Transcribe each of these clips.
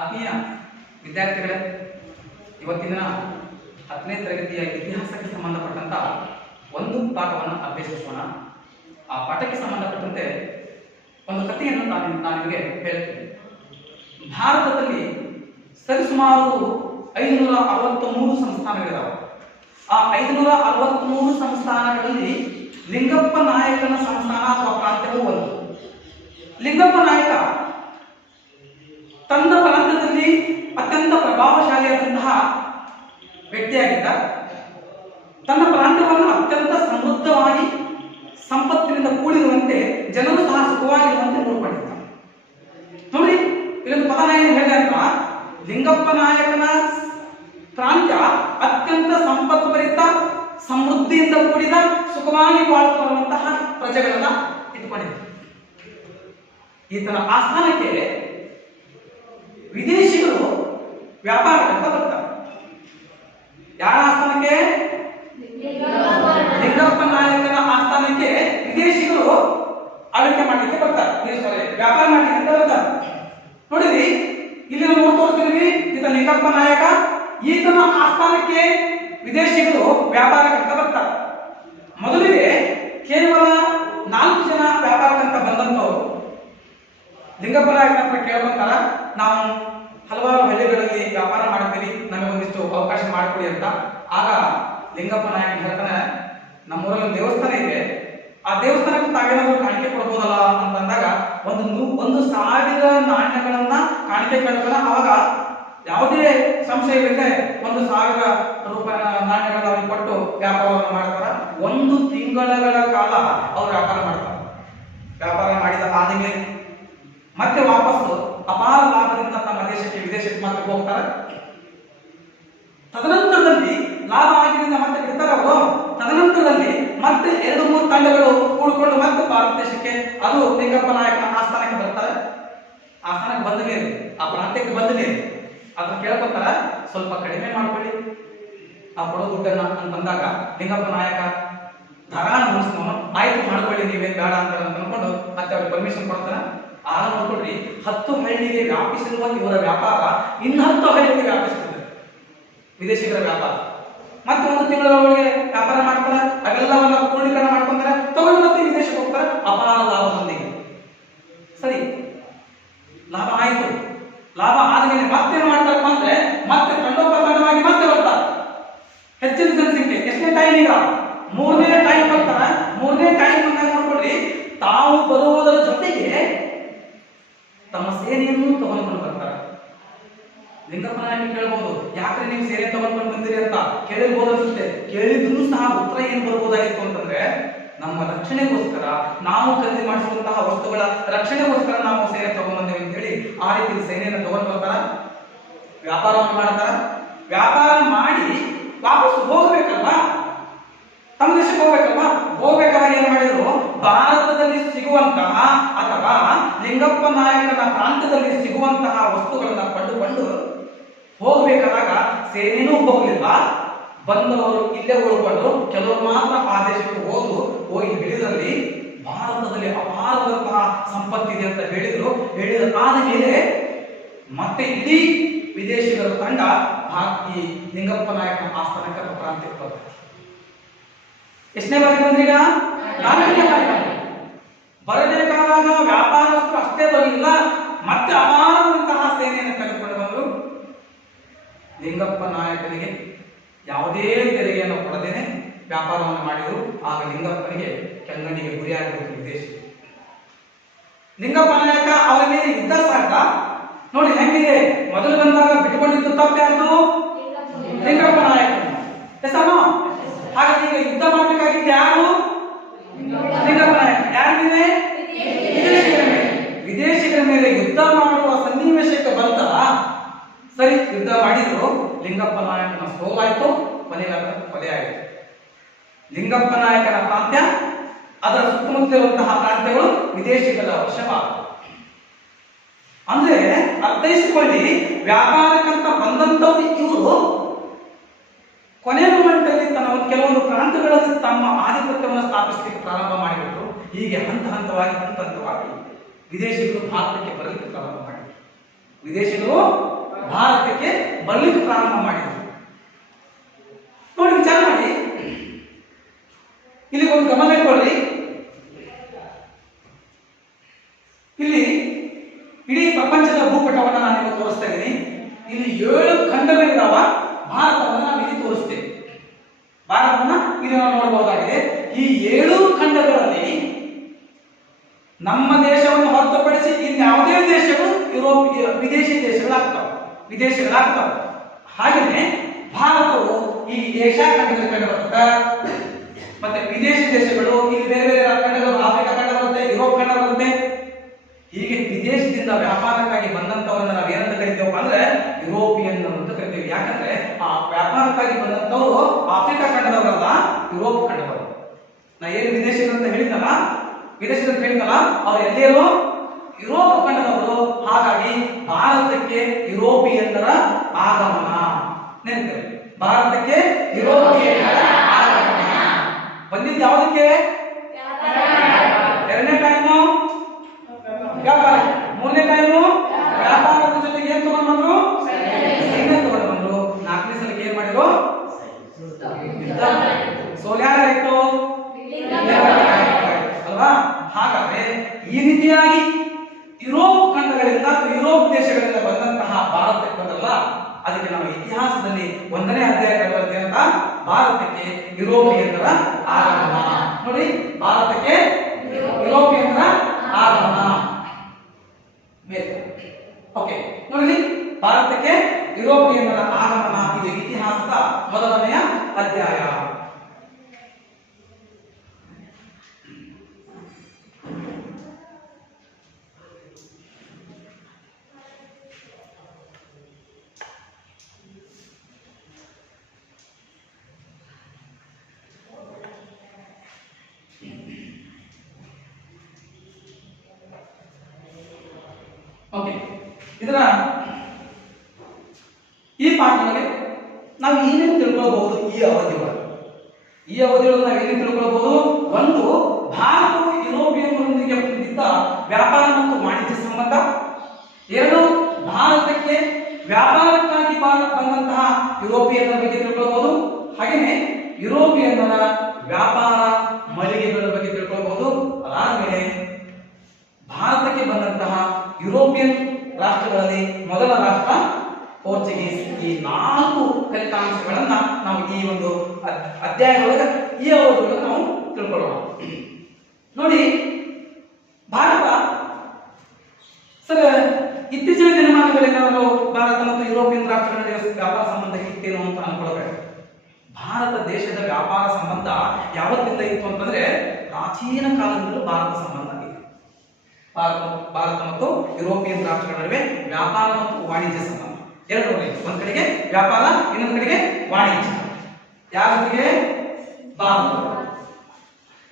ಆತ್ಮೀಯ ವಿದ್ಯಾರ್ಥಿಗಳೇ, ಇವತ್ತಿನ 10ನೇ ತರಗತಿಯ ಇತಿಹಾಸಕ್ಕೆ ಸಂಬಂಧಪಟ್ಟಂತ ಒಂದು ಪಾಠವನ್ನು ಅಭ್ಯಸಿಸೋಣ. ಆ ಪಾಠಕ್ಕೆ ಸಂಬಂಧಪಟ್ಟಂತೆ ಒಂದು ಕಥೆಯನ್ನು ನಾನು ನಿಮಗೆ ಹೇಳ್ತೀನಿ. ಭಾರತದಲ್ಲಿ ಸರಿಸುಮಾರು 563 ಸಂಸ್ಥಾನಗಳಿದ್ದಾವೆ. ಆ 563 ಸಂಸ್ಥಾನಗಳಲ್ಲಿ ಲಿಂಗಪ್ಪ ನಾಯಕನ ಸಂಸ್ಥಾನ ಅಥವಾ ಪ್ರಾಂತ್ಯವೂ ಒಂದು. ಲಿಂಗಪ್ಪ ನಾಯಕ ತನ್ನ ಪ್ರಾಂತ್ಯದಲ್ಲಿ ಅತ್ಯಂತ ಪ್ರಭಾವಶಾಲಿಯಾದಂತಹ ವ್ಯಕ್ತಿಯಾಗಿದ್ದ. ತನ್ನ ಪ್ರಾಂತ್ಯವನ್ನು ಅತ್ಯಂತ ಸಮೃದ್ಧವಾಗಿ ಸಂಪತ್ತಿನಿಂದ ಕೂಡಿರುವಂತೆ, ಜನರು ಸಹ ಸುಖವಾಗಿರುವಂತೆ ನೋಡ್ಕೊಂಡಿದ್ದ. ನೋಡಿ, ಇಲ್ಲೊಂದು ಪದ ಏನು ಹೇಳಿದೆ ಅಂತ, ಲಿಂಗಪ್ಪ ನಾಯಕನ ಪ್ರಾಂತ್ಯ ಅತ್ಯಂತ ಸಂಪತ್ಭರಿತ, ಸಮೃದ್ಧಿಯಿಂದ ಕೂಡಿದ, ಸುಖವಾಗಿ ಬಾಳುತ್ತಿರುವಂತಹ ಪ್ರಜೆಗಳನ್ನ ಇಟ್ಕೊಂಡಿದ್ದ. ಈತನ ಆಸ್ಥಾನಕ್ಕೆ ವಿದೇಶಿಗಳು ವ್ಯಾಪಾರಕ್ಕಂತ ಬರ್ತಾರೆ. ಯಾರ ಆಸ್ಥಾನಕ್ಕೆ? ಲಿಂಗಪ್ಪ ನಾಯಕನ ಆಸ್ಥಾನಕ್ಕೆ ವಿದೇಶಿಗಳು ಆಳ್ವಿಕೆ ಮಾಡಲಿಕ್ಕೆ ಬರ್ತಾರೆ, ವ್ಯಾಪಾರ ಮಾಡಲಿಕ್ಕೆ ಅಂತ ಬರ್ತಾರೆ. ನೋಡಿರಿ, ಇಲ್ಲಿ ನಾವು ನೋಡ್ತೋರ್ತೀವಿ, ಈತ ಲಿಂಗಪ್ಪ ನಾಯಕ. ಈತನ ಆಸ್ಥಾನಕ್ಕೆ ವಿದೇಶಿಗಳು ವ್ಯಾಪಾರಕ್ಕಂತ ಬರ್ತಾರೆ. ಮೊದಲಿಗೆ ಕೇವಲ 4 ಜನ ವ್ಯಾಪಾರಕ್ಕಂತ ಬಂದಂತವರು ಲಿಂಗಪ್ಪ ನಾಯಕನ ಹತ್ರ ಕೇಳ್ಕೊಂತಾರ, ನಾವು ಹಲವಾರು ಹಳ್ಳಿಗಳಲ್ಲಿ ವ್ಯಾಪಾರ ಮಾಡ್ತೀವಿ, ನಮಗೆ ಒಂದಿಷ್ಟು ಅವಕಾಶ ಮಾಡಿಕೊಡಿ ಅಂತ. ಆಗ ಲಿಂಗಪ್ಪ ನಾಯಕ ಹೇಳ್ತಾನೆ, ನಮ್ಮೂರಲ್ಲಿ ದೇವಸ್ಥಾನ ಇದೆ, ಆ ದೇವಸ್ಥಾನಕ್ಕೆ ತಾವೇನಾದ್ರು ಕಾಣಿಕೆ ಕೊಡ್ಬೋದಲ್ಲ ಅಂತಂದಾಗ 1,000 ನಾಣ್ಯಗಳನ್ನ ಕಾಣಿಕೆ ಕೇಳ್ತಾನೆ. ಅವಾಗ ಯಾವುದೇ ಸಂಶಯವಿಲ್ಲದೆ 1,000 ರೂಪಾಯಿ ನಾಣ್ಯಗಳನ್ನ ಅವ್ರಿಗೆ ಕೊಟ್ಟು ವ್ಯಾಪಾರವನ್ನು ಮಾಡ್ತಾರ. 1 ತಿಂಗಳ ಕಾಲ ಅವ್ರು ವ್ಯಾಪಾರ ಮಾಡ್ತಾರೆ. ವ್ಯಾಪಾರ ಮಾಡಿದ ಆದ್ಮೇಲೆ ಮತ್ತೆ ವಾಪಸ್ಸು ಅಪಾರ ಲಾಭದಿಂದ ತಮ್ಮ ದೇಶಕ್ಕೆ ವಿದೇಶಕ್ಕೆ ಮತ್ತೆ ಹೋಗ್ತಾರೆ. ತದನಂತರದಲ್ಲಿ ಲಾಭ ಆಗಿದ್ದರಿಂದ ಮತ್ತೆ ಬಿಡ್ತಾರೆ ಅವರು. ತದನಂತರದಲ್ಲಿ ಮತ್ತೆ 2-3 ತಂಡಗಳು ಕೂಡಿಕೊಂಡು ಮತ್ತೆ ಭಾರತ ದೇಶಕ್ಕೆ, ಅದು ಲಿಂಗಪ್ಪ ನಾಯಕನ ಆಸ್ಥಾನಕ್ಕೆ ಬರ್ತಾರೆ. ಆಸ್ಥಾನಕ್ಕೆ ಬಂದ ಮೇಲೆ, ಆ ಪ್ರಾಂತ್ಯಕ್ಕೆ ಬಂದ ಮೇಲೆ ಅದನ್ನ ಕೇಳ್ಕೊತಾರ, ಸ್ವಲ್ಪ ಕಡಿಮೆ ಮಾಡ್ಕೊಳ್ಳಿ ಆ ಕೊಡೋ ದುಡ್ಡನ್ನ ಅಂತಂದಾಗ ಲಿಂಗಪ್ಪ ನಾಯಕ ಧಾರಾಳ ಮನಸ್ಸಿನವನು, ಆಯ್ತು ಮಾಡ್ಕೊಳ್ಳಿ, ನೀವೇನ್ ಬೇಡ ಅಂತ ಅನ್ಕೊಂಡು ಮತ್ತೆ ಅವ್ರಿಗೆ ಪರ್ಮಿಷನ್ ಕೊಡ್ತಾರ. ಆಗ ನೋಡ್ಕೊಡ್ರಿ, 10 ಹಳ್ಳಿಗೆ ವ್ಯಾಪಿಸಿರುವ ಇವರ ವ್ಯಾಪಾರ 10 ಹಳ್ಳಿಗೆ ವ್ಯಾಪಿಸುತ್ತದೆ, ವಿದೇಶಿಗರ ವ್ಯಾಪಾರ. ಮತ್ತೆ 1 ತಿಂಗಳೊಳಗೆ ವ್ಯಾಪಾರ ಮಾಡ್ತಾರೆ, ಅವೆಲ್ಲವನ್ನ ಪೂರ್ಣೀಕರಣ ಮಾಡ್ಕೊಂತಾರೆ, ತಗೊಂಡು ಮತ್ತೆ ವಿದೇಶಕ್ಕೆ ಹೋಗ್ತಾರೆ ಅಪಾರ ಲಾಭದೊಂದಿಗೆ. ಸರಿ, ಲಾಭ ಆಯ್ತು. ಲಾಭ ಆದ್ಮೇಲೆ ಮತ್ತೇನು ಮಾಡ್ತಾರಪ್ಪ ಅಂದ್ರೆ, ಮತ್ತೆ ತಂಡೋಪತಂಡವಾಗಿ ಮತ್ತೆ ಬರ್ತಾರೆ. ಹೆಚ್ಚಿನ ಜನಸಂಖ್ಯೆ. ಎಷ್ಟನೇ ಟೈಮ್? ಈಗ 3ನೇ ಟೈಮ್ ಬರ್ತಾರ. 3ನೇ ಟೈಮ್ ಅಂದಾಗ ನೋಡ್ಕೊಡ್ರಿ, ತಾವು ಬರುವುದರ ಜೊತೆಗೆ ತಮ್ಮ ಸೇನೆಯನ್ನು ತಗೊಂಡ್ಕೊಂಡು ಬರ್ತಾರೆ. ಲಿಂಗಪ್ಪ ನಾಯಕ ಕೇಳ್ಬೋದು, ಯಾಕ್ರೆ ನೀವು ಸೇನೆ ತಗೊಂಡ್ಕೊಂಡು ಬಂದಿರಿ ಅಂತ ಕೇಳಿರ್ಬೋದು ಅನ್ಸುತ್ತೆ. ಕೇಳಿದ್ರು ಸಹ ಉತ್ತರ ಏನ್ ಬರ್ಬೋದಾಗಿತ್ತು ಅಂತಂದ್ರೆ, ನಮ್ಮ ರಕ್ಷಣೆಗೋಸ್ಕರ, ನಾವು ಖರೀದಿ ಮಾಡಿಸುವಂತಹ ವಸ್ತುಗಳ ರಕ್ಷಣೆಗೋಸ್ಕರ ನಾವು ಸೇನೆ ತಗೊಂಡ್ಬಂದೇವೆ ಅಂತ ಹೇಳಿ ಆ ರೀತಿ ಸೇನೆಯನ್ನು ತಗೊಂಡು ಬರ್ತಾರ, ವ್ಯಾಪಾರವನ್ನು ಮಾಡ್ತಾರ. ವ್ಯಾಪಾರ ಮಾಡಿ ವಾಪಸ್ ಹೋಗ್ಬೇಕಲ್ವಾ, ತಮ್ಮ ದೇಶಕ್ಕೆ ಹೋಗ್ಬೇಕಲ್ವಾ. ಹೋಗ್ಬೇಕಾದ್ರೆ ಏನ್ ಮಾಡಿದ್ರು, ಭಾರತದಲ್ಲಿ ಸಿಗುವಂತಹ ಅಥವಾ ಲಿಂಗಪ್ಪ ನಾಯಕನ ಪ್ರಾಂತ್ಯದಲ್ಲಿ ಸಿಗುವಂತಹ ವಸ್ತುಗಳನ್ನ ಕೊಂಡುಕೊಂಡು ಹೋಗ್ಬೇಕಾದಾಗ ಸೇನೆನೂ ಹೋಗ್ಲಿಲ್ಲ, ಬಂದವರು ಇಲ್ಲೇ ಉಳ್ಕೊಂಡು ಕೆಲವರು ಮಾತ್ರ ಆ ದೇಶಕ್ಕೆ ಹೋಗಿ ಹೇಳಿದ್ರಲ್ಲಿ ಭಾರತದಲ್ಲಿ ಅಪಾರದಂತಹ ಸಂಪತ್ತಿದೆ ಅಂತ ಹೇಳಿದ ಮೇಲೆ ಮತ್ತೆ ಇಡೀ ವಿದೇಶಿಗರ ತಂಡ ಈ ಲಿಂಗಪ್ಪ ನಾಯಕನ ಆಸ್ಥಾನಕ್ಕೆ ಪ್ರಾಂತ್ಯಕ್ಕೆ ಬಂದ. ಎಷ್ಟನೇ ಬಾರಿ ಬಂದ್ರೀಗ? 4ನೇ ಬಾರಿ. ಬರಬೇಕಾದಾಗ ವ್ಯಾಪಾರಸ್ಥರು ಅಷ್ಟೇ ಬರಲಿಲ್ಲ, ಮತ್ತೆ ಅಪಾರದಂತಹ ಸೇನೆಯನ್ನು ತೆಗೆದುಕೊಂಡು ಬಂದರು. ಲಿಂಗಪ್ಪ ನಾಯಕನಿಗೆ ಯಾವುದೇ ತೆರಿಗೆಯನ್ನು ಕೊಡದೇನೆ ವ್ಯಾಪಾರವನ್ನು ಮಾಡಿದರು. ಆಗ ಲಿಂಗಪ್ಪನಿಗೆ ಕೆಂಗಣ್ಣಿಗೆ ಗುರಿಯಾಗಿರುವುದು ವಿದೇಶಿ. ಲಿಂಗಪ್ಪ ನಾಯಕ ಅವರ ಮೇಲೆ ಯುದ್ಧ ಸಾಕ. ನೋಡಿ ಹೆಂಗಿದೆ, ಮೊದಲು ಬಂದಾಗ ಬಿಟ್ಟುಕೊಂಡಿದ್ದು ತಪ್ಪು ಯಾರ್ದು? ಲಿಂಗಪ್ಪ ನಾಯಕ ಹೆಸರು. ಹಾಗಾಗಿ ಈಗ ಯುದ್ಧ ಮಾಡಬೇಕಾಗಿದ್ದು ಯಾರು? ಲಿಂಗಪ್ಪ ನಾಯಕ. ಯಾರ ಮೇಲೆ? ವಿದೇಶಿಗರ ಮೇಲೆ ಯುದ್ಧ ಮಾಡುವ ಸನ್ನಿವೇಶಕ್ಕೆ ಬಂತ. ಸರಿ, ಯುದ್ಧ ಮಾಡಿದ್ರು. ಲಿಂಗಪ್ಪ ನಾಯಕನ ಸೋಲಾಯ್ತು, ಕೊಲೆ ಆಯಿತು. ಲಿಂಗಪ್ಪ ನಾಯಕನ ಪ್ರಾಂತ್ಯ, ಅದರ ಸುತ್ತಮುತ್ತಲಿರುವಂತಹ ಪ್ರಾಂತ್ಯಗಳು ವಿದೇಶಿಗಳ ವಶವಾದ. ಅಂದ್ರೆ ಅರ್ಥೈಸಿಕೊಳ್ಳಿ, ವ್ಯಾಪಾರಕ್ಕಂತ ಬಂದಂತವ್ರು ಇವರು ಕೊನೆಯ ಮೂಮೆಂಟಲ್ಲಿ ಕೆಲವೊಂದು ಪ್ರಾಂತ್ಯಗಳಲ್ಲಿ ತಮ್ಮ ಆಧಿಪತ್ಯವನ್ನು ಸ್ಥಾಪಿಸಲಿಕ್ಕೆ ಪ್ರಾರಂಭ ಮಾಡಿಬಿಟ್ರು. ಹೀಗೆ ಹಂತವಾಗಿ ವಿದೇಶಿಗರು ಭಾರತಕ್ಕೆ ಬರಲಿಕ್ಕೆ ಪ್ರಾರಂಭ ಮಾಡಿದರು. ವಿದೇಶಿಗಳು ಭಾರತಕ್ಕೆ ಬರ್ಲಿಕ್ಕೆ ಪ್ರಾರಂಭ ಮಾಡಿದರು. ನೋಡಿ ವಿಚಾರ ಮಾಡಿ, ಇಲ್ಲಿ ಒಂದು ಗಮನ ಇಟ್ಕೊಳ್ಳಿ. ಇಲ್ಲಿ ಇಡೀ ಪ್ರಪಂಚದ ಭೂಪಟವನ್ನು ನಾನು ನಿಮಗೆ ತೋರಿಸ್ತಾ ಇದ್ದೀನಿ. ಇಲ್ಲಿ 7 ಖಂಡಗಳಿದಾವ. ಭಾರತವನ್ನು ನಾವು ಇಲ್ಲಿ ತೋರಿಸ್ತೇವೆ. ಭಾರತವನ್ನ ಇಲ್ಲಿ ನಾವು ನೋಡಬಹುದಾಗಿದೆ. ಈ 7 ಖಂಡಗಳಲ್ಲಿ ನಮ್ಮ ದೇಶವನ್ನು ಹೊರತುಪಡಿಸಿ ಇನ್ಯಾವುದೇ ದೇಶಗಳು ವಿದೇಶಿ ದೇಶಗಳಾಗ್ತವೆ. ಹಾಗೆಯೇ ಭಾರತವು ಈ ಏಷ್ಯಾ ಖಂಡದಲ್ಲಿ ಕಂಡು ಬರುತ್ತೆ. ಮತ್ತೆ ವಿದೇಶಿ ದೇಶಗಳು ಇಲ್ಲಿ ಬೇರೆ ಬೇರೆ ಖಂಡಗಳು, ಆಫ್ರಿಕಾ ಖಂಡ ಬರುತ್ತೆ, ಯುರೋಪ್ ಖಂಡ ಬರುತ್ತೆ. ಹೀಗೆ ವಿದೇಶದಿಂದ ವ್ಯಾಪಾರಕ್ಕಾಗಿ ಬಂದಂತವನ್ನ ನಾವು ಏನಂತ ಕರಿತೇವಪ್ಪ ಅಂದ್ರೆ ಯುರೋಪಿಯನ್ ಅಂತ ಕರಿತೇವೆ. ಯಾಕಂದ್ರೆ ಆ ವ್ಯಾಪಾರಕ್ಕಾಗಿ ಬಂದಂತವರು ಆಫ್ರಿಕಾ ಖಂಡದವರಲ್ಲ, ಯುರೋಪ್ ಖಂಡದವರು. ನಾ ಏನು ವಿದೇಶಿಗಳು ಅಂತ ಹೇಳಿದ್ನಲ್ಲ, ಅವ್ರು ಎಲ್ಲಿಯರು ಯುರೋಪ್ ಖಂಡದವರು. ಹಾಗಾಗಿ ಭಾರತಕ್ಕೆ ಯುರೋಪಿಯನ್ನರ ಆಗಮನ. ನೆನಪಿರಲಿ, ಭಾರತಕ್ಕೆ ಯುರೋಪಿಯನ್ನರ ಆಗಮನ ಬಂದಿದ್ದು ಯಾವುದಕ್ಕೆ? ಎರಡನೇ ಟೈಮು ವ್ಯಾಪಾರ, ಮೂರನೇ ಟೈಮು ವ್ಯಾಪಾರದ ಜೊತೆಗೆ ಏನ್ ತಗೊಂಡು ಬಂದ್ರು? ಸೈನ್ಯ ತಗೊಂಡು ಬಂದ್ರು. 4ನೇ ಸಲಕ್ಕೆ ಏನ್ ಮಾಡಿದ್ರು? ಸೋಲ್ಯಾರಾಯ್ತು ಅಲ್ವಾ? ಹಾಗಾದ್ರೆ ಈ ರೀತಿಯಾಗಿ ಯುರೋಪ್ ಖಂಡಗಳಿಂದ, ಯುರೋಪ್ ದೇಶಗಳಿಂದ ಬಂದಂತಹ ಭಾರತಕ್ಕೆ ಬಂದಲ್ಲ, ಅದಕ್ಕೆ ನಾವು ಇತಿಹಾಸದಲ್ಲಿ 1ನೇ ಅಧ್ಯಾಯ ಬರುತ್ತೆ ಅಂತ ಭಾರತಕ್ಕೆ ಯುರೋಪಿಯನ್ನರ ಆಗಮನ. ನೋಡಿ, ಭಾರತಕ್ಕೆ ಯುರೋಪಿಯನ್ನರ ಆಗಮನ. ಓಕೆ, ನೋಡಿ, ಭಾರತಕ್ಕೆ ಯುರೋಪಿಯನ್ನರ ಆಗಮನ ಇದು ಇತಿಹಾಸದ ಮೊದಲನೆಯ ಅಧ್ಯಾಯ. ಓಕೆ, ಇದರ ಈ ಪಾಠದಲ್ಲಿ ನಾವು ಏನೇನು ತಿಳ್ಕೊಳ್ಬಹುದು? ಈ ಅವಧಿಯೊಳಗೆ ನಾವು ಏನೇನು ತಿಳ್ಕೊಳ್ಬಹುದು? ಒಂದು, ಭಾರತವು ಯುರೋಪಿಯನ್ನರೊಂದಿಗೆ ಹೊಂದಿದ್ದ ವ್ಯಾಪಾರ ಮತ್ತು ವಾಣಿಜ್ಯ ಸಂಬಂಧ. 2, ಭಾರತಕ್ಕೆ ವ್ಯಾಪಾರಕ್ಕಾಗಿ ಬಂದಂತಹ ಯುರೋಪಿಯನ್ನರ ಬಗ್ಗೆ ತಿಳ್ಕೊಳ್ಬಹುದು. ಹಾಗೆಯೇ ಯುರೋಪಿಯನ್ನರ ವ್ಯಾಪಾರ ಮಳಿಗೆಗಳ ಬಗ್ಗೆ ತಿಳ್ಕೊಳ್ಬಹುದು. ಅದಾದ್ಮೇಲೆ ಭಾರತಕ್ಕೆ ಬಂದಂತಹ ಯುರೋಪಿಯನ್ ರಾಷ್ಟ್ರಗಳಲ್ಲಿ ಮೊದಲ ರಾಷ್ಟ್ರ ಪೋರ್ಚುಗೀಸ್. ಈ 4 ಫಲಿತಾಂಶಗಳನ್ನ ನಾವು ಈ ಒಂದು ಅಧ್ಯಾಯದೊಳಗೆ, ಈ ಅವಧಿಯೊಳಗೆ ನಾವು ತಿಳ್ಕೊಳ್ಳೋಣ. ನೋಡಿ, ಭಾರತ ಸರ್ ಇತ್ತೀಚಿನ ದಿನಮಾನಗಳಿಂದ ನಾವು ಭಾರತ ಮತ್ತು ಯುರೋಪಿಯನ್ ರಾಷ್ಟ್ರಗಳ ನಡುವೆ ವ್ಯಾಪಾರ ಸಂಬಂಧ ಇತ್ತೇನೋ ಅಂತ ಅನ್ಕೊಳ್ಬೇಕು. ಭಾರತ ದೇಶದ ವ್ಯಾಪಾರ ಸಂಬಂಧ ಯಾವತ್ತಿಂದ ಇತ್ತು ಅಂತಂದ್ರೆ ಪ್ರಾಚೀನ ಕಾಲದಿಂದಲೂ ಭಾರತ ಸಂಬಂಧ ಇದೆ. ಭಾರತ ಮತ್ತು ಯುರೋಪಿಯನ್ ರಾಷ್ಟ್ರಗಳ ನಡುವೆ ವ್ಯಾಪಾರ ಮತ್ತು ವಾಣಿಜ್ಯ ಸಂಬಂಧ ಎರಡು ಇತ್ತು. ಒಂದ್ ಕಡೆಗೆ ವ್ಯಾಪಾರ, ಇನ್ನೊಂದು ಕಡೆಗೆ ವಾಣಿಜ್ಯ. ಯಾವತ್ತಿಗೆ? ಭಾರತ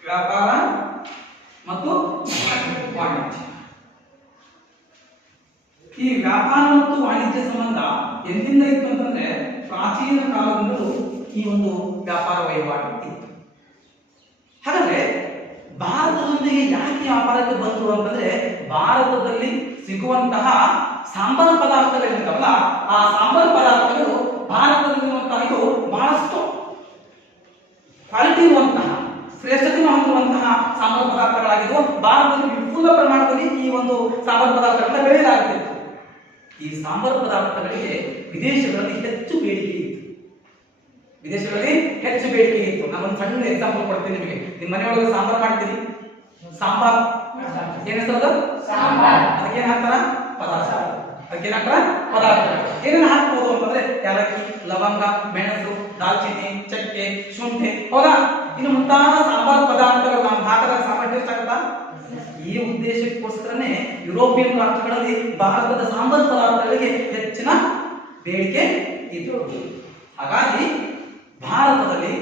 ವ್ಯಾಪಾರ ಮತ್ತು ವಾಣಿಜ್ಯ. ಈ ವ್ಯಾಪಾರ ಮತ್ತು ವಾಣಿಜ್ಯ ಸಂಬಂಧ ಎಂದಿಂದ ಇತ್ತು ಅಂತಂದ್ರೆ ಪ್ರಾಚೀನ ಕಾಲದಿಂದಲೂ ಈ ಒಂದು ವ್ಯಾಪಾರ ವಹಿವಾಟು ಇತ್ತು. ಹಾಗಾದ್ರೆ ಭಾರತದೊಂದಿಗೆ ಯಾಕೆ ವ್ಯಾಪಾರಕ್ಕೆ ಬಂತು ಅಂತಂದ್ರೆ ಭಾರತದಲ್ಲಿ ಸಿಗುವಂತಹ ಸಾಂಬಾರ ಪದಾರ್ಥಗಳಿರ್ತಾವಲ್ಲ, ಆ ಸಾಂಬಾರ ಪದಾರ್ಥಗಳು ಭಾರತದಲ್ಲಿರುವಂತಹ ಇದು ಬಹಳಷ್ಟು ಕ್ವಾಲಿಟಿ ಇರುವಂತಹ, ಶ್ರೇಷ್ಠತೆ ಹೊಂದಿರುವಂತಹ ಸಾಂಬಾರ ಪದಾರ್ಥಗಳಾಗಿದ್ದು ಭಾರತದಲ್ಲಿ ವಿಪುಲ ಪ್ರಮಾಣದಲ್ಲಿ ಈ ಒಂದು ಸಾಂಬಾರ ಪದಾರ್ಥಗಳನ್ನ ಬೆಳೆಯಲಾಗುತ್ತಿತ್ತು. ಈ ಸಾಂಬಾರ ಪದಾರ್ಥಗಳಿಗೆ ವಿದೇಶಗಳಲ್ಲಿ ಹೆಚ್ಚು ಬೇಡಿಕೆ ಇತ್ತು. ನಾನೊಂದು ಸಣ್ಣ ಎಕ್ಸಾಂಪಲ್ ಕೊಡ್ತೀನಿ ನಿಮಗೆ. ನಿಮ್ಮ ಮನೆಯೊಳಗೆ ಸಾಂಬಾರ್ ಮಾಡ್ತೀರಿ, ಸಾಂಬಾರ್ ಏನ್ ಹೆಸರು? ಅದಕ್ಕೆ ಏನ್ ಹಾಕ್ತಾರ? ಪದಾರ್ಥ. ಏನೇನು ಹಾಕ್ಬೋದು ಅಂತಂದ್ರೆ ಯಾಲಕ್ಕಿ, ಲವಂಗ, ಮೆಣಸು, ದಾಲ್ಚಿನ್ನಿ, ಚಕ್ಕೆ, ಶುಂಠಿ, ಹೌದಾ? ಇನ್ನು ಮುಂತಾದ ಸಾಂಬಾರ್ ಪದಾರ್ಥಗಳು ನಾವು ಹಾಕಿದಾಗ ಸಾಂಬಾರ್ ಟೇಸ್ಟ್ ಆಗುತ್ತಾ? ಈ ಉದ್ದೇಶಕ್ಕೋಸ್ಕರನೇ ಯುರೋಪಿಯನ್ ರಾಷ್ಟ್ರಗಳಲ್ಲಿ ಭಾರತದ ಸಾಂಬಾರ್ ಪದಾರ್ಥಗಳಿಗೆ ಹೆಚ್ಚಿನ ಬೇಡಿಕೆ ಇತ್ತು. ಹಾಗಾಗಿ ಭಾರತದಲ್ಲಿ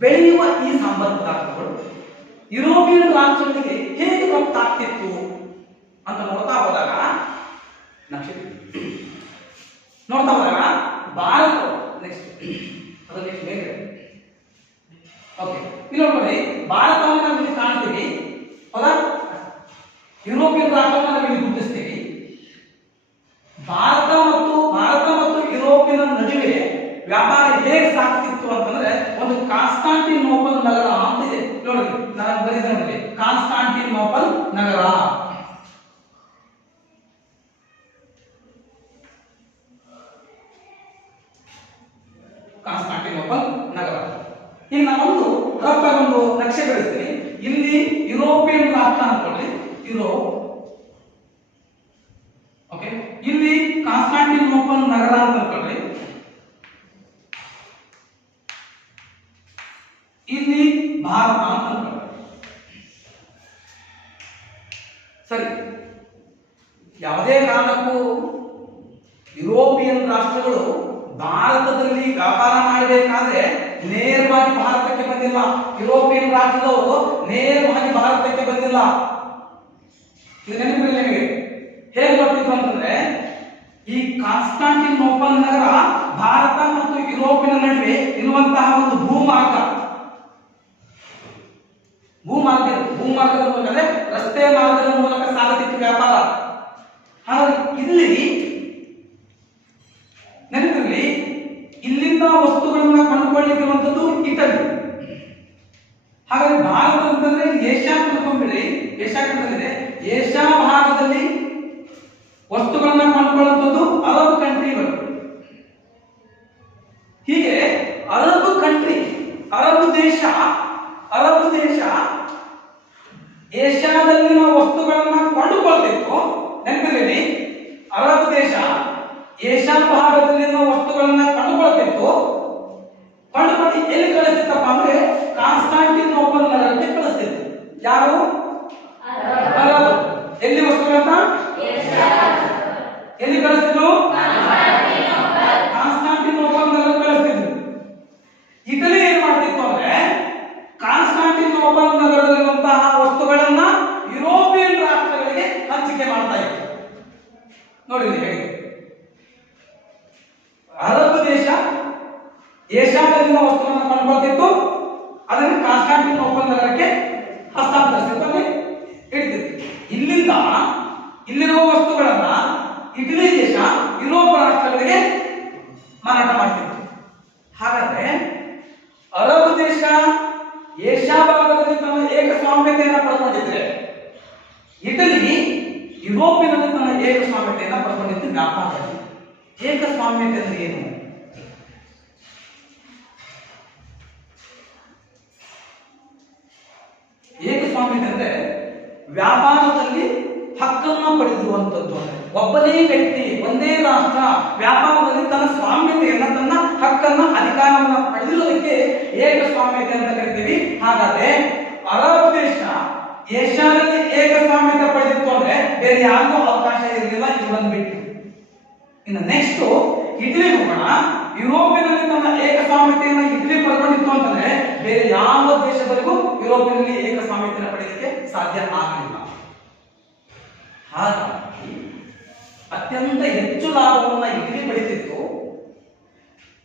ಬೆಳೆಯುವ ಈ ಸಾಂಬಾರ್ ಪದಾರ್ಥಗಳು ಯುರೋಪಿಯನ್ ರಾಷ್ಟ್ರಗಳಿಗೆ ಹೇಗೆ ರಫ್ತಾಗ್ತಿತ್ತು ಅಂತ ನೋಡ್ತಾ ಹೋದಾಗ ಭಾರತ ನೆಕ್ಸ್ಟ್ ಬೇರೆ. ಓಕೆ, ಇಲ್ಲಿ ನೋಡ್ಕೊಳ್ಳಿ, ಭಾರತವನ್ನು ನಾವು ಇಲ್ಲಿ ಕಾಣ್ತೀವಿ, ಹೌದಾ? ಯುರೋಪಿಯನ್ ರಾಷ್ಟ್ರವನ್ನು ನಾವು ಇಲ್ಲಿ ಗುರುತಿಸ್ತೀವಿ. ಈಗ ನಾವೊಂದು ರಫ್ ಆಗಿ ಒಂದು ನಕ್ಷೆ ಬಿಡಿಸ್ತೀನಿ. ಇಲ್ಲಿ ಯುರೋಪಿಯನ್ ರಾಷ್ಟ್ರ ಅನ್ಕೊಳ್ಳಿ, ಯುರೋಪ್. ಓಕೆ, ಇಲ್ಲಿ ಕಾನ್ಸ್ಟಾಂಟಿನೋಪಲ್ ನಗರ ಅಂತ ಅನ್ಕೊಳ್ಳಿ, ಇಲ್ಲಿ ಭಾರತ ಅಂತ ಅನ್ಕೊಳ್ಳಿ. ಸರಿ, ಯಾವುದೇ ಕಾರಣಕ್ಕೂ ಯುರೋಪಿಯನ್ ರಾಷ್ಟ್ರಗಳು ಭಾರತದಲ್ಲಿ ವ್ಯಾಪಾರ ಮಾಡಬೇಕಾದ್ರೆ ನೇರವಾಗಿ ಭಾರತಕ್ಕೆ ಬಂದಿಲ್ಲ. ಯುರೋಪಿಯನ್ ರಾಷ್ಟ್ರದವರು ನೇರವಾಗಿ ಭಾರತಕ್ಕೆ ಬಂದಿಲ್ಲ. ಇದು ನೆನಪಿರಲಿ ನಿಮಗೆ. ಹೇಗೆ ಬರ್ತಿತ್ತು ಅಂತಂದ್ರೆ, ಈ ಕಾನ್ಸ್ಟಾಂಟಿನೋಪಲ್ ನಗರ ಭಾರತ ಮತ್ತು ಯುರೋಪಿನ ನಡುವೆ ಇರುವಂತಹ ಒಂದು ಭೂಮಾರ್ಗದ ಮೂಲಕ ರಸ್ತೆ ಮಾರ್ಗದ ಮೂಲಕ ಸಾಗುತ್ತಿತ್ತು ವ್ಯಾಪಾರ. ಹಾಗಾಗಿ ಇಲ್ಲಿ ನೆನಪಿರಲಿ, ಇಲ್ಲಿಂದ ವಸ್ತುಗಳನ್ನ ಕೊಂಡುಕೊಳ್ಳಿರುವಂತದ್ದು ಇಟಲಿ. ಹಾಗಾಗಿ ಭಾರತ ಅಂತಂದ್ರೆ ಏಷ್ಯಾ ತಿಳ್ಕೊಂಡ್ಬಿಡಿ, ಏಷ್ಯಾ ಖಂಡದಲ್ಲಿದೆ. ಏಷ್ಯಾ ಭಾಗದಲ್ಲಿ ವಸ್ತುಗಳನ್ನ ಕೊಂಡುಕೊಳ್ಳುವಂಥದ್ದು ಅರಬ್ ಕಂಟ್ರಿಗಳು. ಹೀಗೆ ಅರಬ್ ಕಂಟ್ರಿ, ಅರಬ್ ದೇಶ ಏಷ್ಯಾದಲ್ಲಿನ ವಸ್ತುಗಳನ್ನ ಕೊಂಡುಕೊಳ್ತಿತ್ತು. ನೆನಪಿರಲಿ, ಅರಬ್ ದೇಶ ಏಷ್ಯಾ ಭಾಗದಲ್ಲಿನ ವಸ್ತುಗಳನ್ನ ಕೊಂಡುಕೊಳ್ತಿತ್ತು. ಕೊಂಡುಕೊಂಡು ಎಲ್ಲಿ ಕಳಿಸ್ತಿತ್ತಪ್ಪ ಅಂದ್ರೆ ಕಾನ್ಸ್ಟಾಂಟಿನೋಪಲ್ ನಗರಕ್ಕೆ ಕಳಿಸ್ತಿತ್ತು. ಯಾರು? ಅರಬ್. ಎಲ್ಲಿ ವಸ್ತುಗಳನ್ನ ಎಲ್ಲಿ ಕಳಿಸ್ತಿದ್ರು? ಕಾನ್ಸ್ಟಾಂಟಿನೋಪಲ್ ನಗರ ಕಳಿಸ್ತಿದ್ರು. ಇಟಲಿ ಏನ್ ಮಾಡ್ತಿತ್ತು ಅಂದ್ರೆ ಕಾನ್ಸ್ಟಾಂಟಿನೋಪಲ್ ನಗರದಲ್ಲಿರುವಂತಹ ವಸ್ತುಗಳನ್ನ ಯುರೋಪಿಯನ್ ರಾಷ್ಟ್ರಗಳಿಗೆ ಹಂಚಿಕೆ ಮಾಡ್ತಾ ಇತ್ತು. ನೋಡಿ ಹೇಗೆ ಅರಬ್ ದೇಶ ಏಷ್ಯಾದಲ್ಲಿನ ವಸ್ತುಗಳನ್ನು ಕೊಂಡ್ಕೊಳ್ತಿತ್ತು, ಅದನ್ನು ಕಾನ್ಸ್ಟಾಂಟಿನೋಪಲ್ ನಗರಕ್ಕೆ ಹಸ್ತಾಂತರಿಸಿತ್ತು, ಇಡ್ತಿತ್ತು. ಇಲ್ಲಿರುವ ವಸ್ತುಗಳನ್ನ ಇಟಲಿ ದೇಶ ಯುರೋಪ್ ರಾಷ್ಟ್ರಗಳಿಗೆ ಮಾರಾಟ ಮಾಡ್ತಿತ್ತು. ಹಾಗಾದ್ರೆ ಅರಬ್ ದೇಶ ಏಷ್ಯಾ ಭಾಗದಲ್ಲಿ ತನ್ನ ಏಕಸ್ವಾಮ್ಯತೆಯನ್ನು ಪಡ್ಕೊಂಡಿದ್ರೆ, ಇಟಲಿ ಯುರೋಪಿನಲ್ಲಿ ತನ್ನ ಏಕಸ್ವಾಮ್ಯತೆಯನ್ನು ಪಡ್ಕೊಂಡಿದ್ದು ವ್ಯಾಪಾರದಲ್ಲಿ. ಏಕಸ್ವಾಮ್ಯತೆ ಅಂದ್ರೆ ಏನು? ಏಕಸ್ವಾಮ್ಯತೆ ಅಂದ್ರೆ ವ್ಯಾಪಾರದಲ್ಲಿ ಹಕ್ಕನ್ನು ಪಡೆದಿರುವಂತದ್ದು. ಒಬ್ಬನೇ ವ್ಯಕ್ತಿ, ಒಂದೇ ರಾಷ್ಟ್ರ ವ್ಯಾಪಾರದಲ್ಲಿ ತನ್ನ ಸ್ವಾಮ್ಯತೆಯನ್ನ, ತನ್ನ ಹಕ್ಕನ್ನ, ಅಧಿಕಾರವನ್ನು ಪಡೆದಿರುವುದಕ್ಕೆ ಏಕಸ್ವಾಮ್ಯತೆ ಅಂತ ಕರಿತೀವಿ. ಹಾಗಾದ್ರೆ ಅರಬ್ ದೇಶ ಏಷ್ಯಾದಲ್ಲಿ ಏಕಸ್ವಾಮ್ಯತೆ ಪಡೆದಿತ್ತು ಅಂದ್ರೆ ಬೇರೆ ಯಾರಿಗೂ ಅವಕಾಶ ಇರಲಿಲ್ಲ, ಇವರನ್ನು ಬಿಟ್ಟು. ಇನ್ನು ನೆಕ್ಸ್ಟ್ ಇಟಲಿ ಹೋಗೋಣ. ಯುರೋಪಿನಲ್ಲಿ ತನ್ನ ಏಕಸ್ವಾಮ್ಯತೆಯನ್ನು ಇಟಲಿ ಪಡ್ಕೊಂಡಿತ್ತು ಅಂತಂದ್ರೆ ಬೇರೆ ಯಾವ ದೇಶದಲ್ಲಿಗೂ ಯುರೋಪಿನಲ್ಲಿ ಏಕಸ್ವಾಮ್ಯತೆಯನ್ನು ಪಡೆಯಲಿಕ್ಕೆ ಸಾಧ್ಯ ಆಗಲಿಲ್ಲ. ಹಾಗಾಗಿ ಅತ್ಯಂತ ಹೆಚ್ಚು ಲಾಭವನ್ನ ಇಟಲಿ ಪಡೆದಿತ್ತು,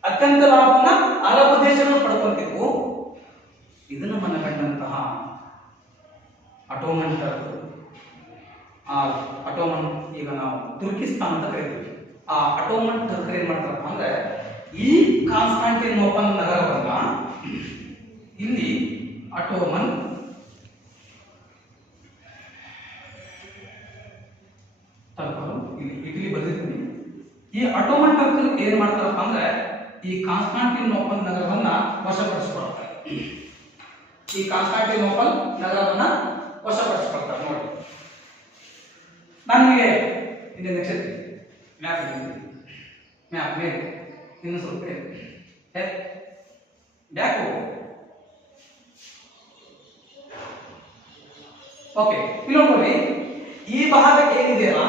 ಅತ್ಯಂತ ಲಾಭವನ್ನ ಅರಬ್ ದೇಶಗಳು ಪಡ್ಕೊಂತಿದ್ವು. ಇದನ್ನು ಮನಗಂಡಂತಹ ಅಟೋಮನ್ ಟರ್ಕ್, ಅಟೋಮನ್ ಈಗ ನಾವು ತುರ್ಕಿಸ್ತಾನ್ ಅಂತ ಕರಿತೀವಿ. ಆ ಅಟೋಮನ್ ಟರ್ಕ್ ಏನ್ ಮಾಡ್ತಾರಪ್ಪ ಅಂದ್ರೆ ಈ ಕಾನ್ಸ್ಟಾಂಟಿನೋಪಲ್ ನಗರವನ್ನ ಇಲ್ಲಿ ಅಟೋಮನ್ ಟರ್ಕರು, ಇಲ್ಲಿ ಇಟಲಿ ಬರೆದಿದ್ದೀನಿ. ಈ ಅಟೋಮನ್ ಟರ್ಕರು ಏನ್ ಮಾಡ್ತಾರಪ್ಪ ಅಂದ್ರೆ ಈ ಕಾನ್ಸ್ಟಾಂಟಿನೋಪಲ್ ನಗರವನ್ನ ವಶಪಡಿಸಿಕೊಳ್ತಾರೆ. ಈ ಕಾನ್ಸ್ಟಾಂಟಿನೋಪಲ್ ನಗರವನ್ನ ವಶಪಡಿಸಿಕೊಳ್ತಾರೆ. ನೋಡಿ, ನಾನು ನಿಮಗೆ ಇಲ್ಲಿ ನಕ್ಷತ್ರ ಮ್ಯಾಪ್ ಮೇಲೆ ಇನ್ನು ಸ್ವಲ್ಪ ಬ್ಯಾಕ್ ಹೋಗು. ಓಕೆ, ಇಲ್ಲಿ ನೋಡ್ರಿ, ಈ ಭಾಗ ಏನಿದೆಯಲ್ಲ,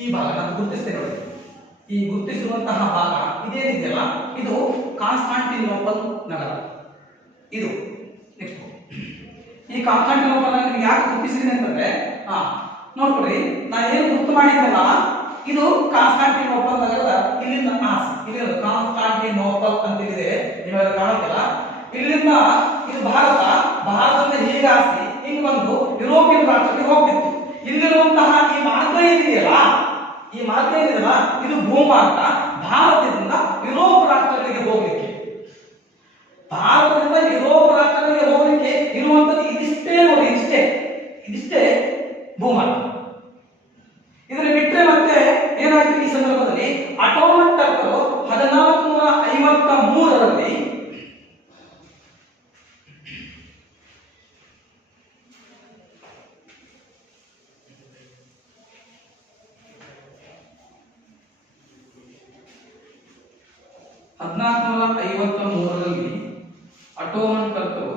ಈ ಭಾಗ ನಾನು ಗುರುತಿಸ್ತೇನೆ ನೋಡಿ. ಈ ಗುರುತಿಸಿರುವಂತಹ ಭಾಗ ಇದೇನಿದೆಯಲ್ಲ, ಇದು ಕಾನ್ಸ್ಟಾಂಟಿನೋಪಲ್ ನಗರ. ಇದು ನೆಕ್ಸ್ಟ್ ಈ ಕಾನ್ಸ್ಟಾಂಟಿನೋಪಲ್ ನಗರ ಯಾಕೆ ಗುರುತಿಸಿದ್ದೀನಿ ಅಂತಂದ್ರೆ, ನೋಡ್ಕೊಳ್ರಿ, ನಾನು ಏನು ಗುರುತು ಮಾಡಿದ್ದಲ್ಲ, ಇದು ಕಾನ್ಸ್ಟಾಂಟಿನೋಪಲ್ ನಗರದ ಇಲ್ಲಿಂದ ಇಲ್ಲಿ ಕಾನ್ಸ್ಟಾಂಟಿನೋಪಲ್ ಅಂತ ಇದೆ, ನಿಮಗೆ ಕಾಣುತ್ತಿಲ್ಲ. ಇಲ್ಲಿಂದ ಇದು ಭಾರತದಿಂದ ಹೀಗಾಸಿ ಹಿಂಗ್ ಬಂದು ಯುರೋಪಿಯನ್ ರಾಷ್ಟ್ರಕ್ಕೆ ಹೋಗ್ತಿತ್ತು. ಇಲ್ಲಿರುವಂತಹ ಈ ಮಾರ್ಗ ಏನಿದೆಯಲ್ಲ, ಇದು ಭೂಮಾರ್ಗ. ಭಾರತದಿಂದ ಯುರೋಪ್ ರಾಷ್ಟ್ರಗಳಿಗೆ ಹೋಗ್ಲಿಕ್ಕೆ, ಭಾರತದಿಂದ ಯುರೋಪ್ ರಾಷ್ಟ್ರಗಳಿಗೆ ಹೋಗ್ಲಿಕ್ಕೆ ಇರುವಂತದ್ದು ಇದಿಷ್ಟೇ ನೋಡಿ, ಇದಿಷ್ಟೇ ಭೂಮಾರ್ಗ. ಇದನ್ನು ಬಿಟ್ಟರೆ ಮತ್ತೆ ಏನಾಯ್ತು ಈ ಸಂದರ್ಭದಲ್ಲಿ, ಅಟೋಮನ್ ಟರ್ಕರು 1453ರಲ್ಲಿ 1453ರಲ್ಲಿ ಅಟೋಮನ್ ಕರ್ತರು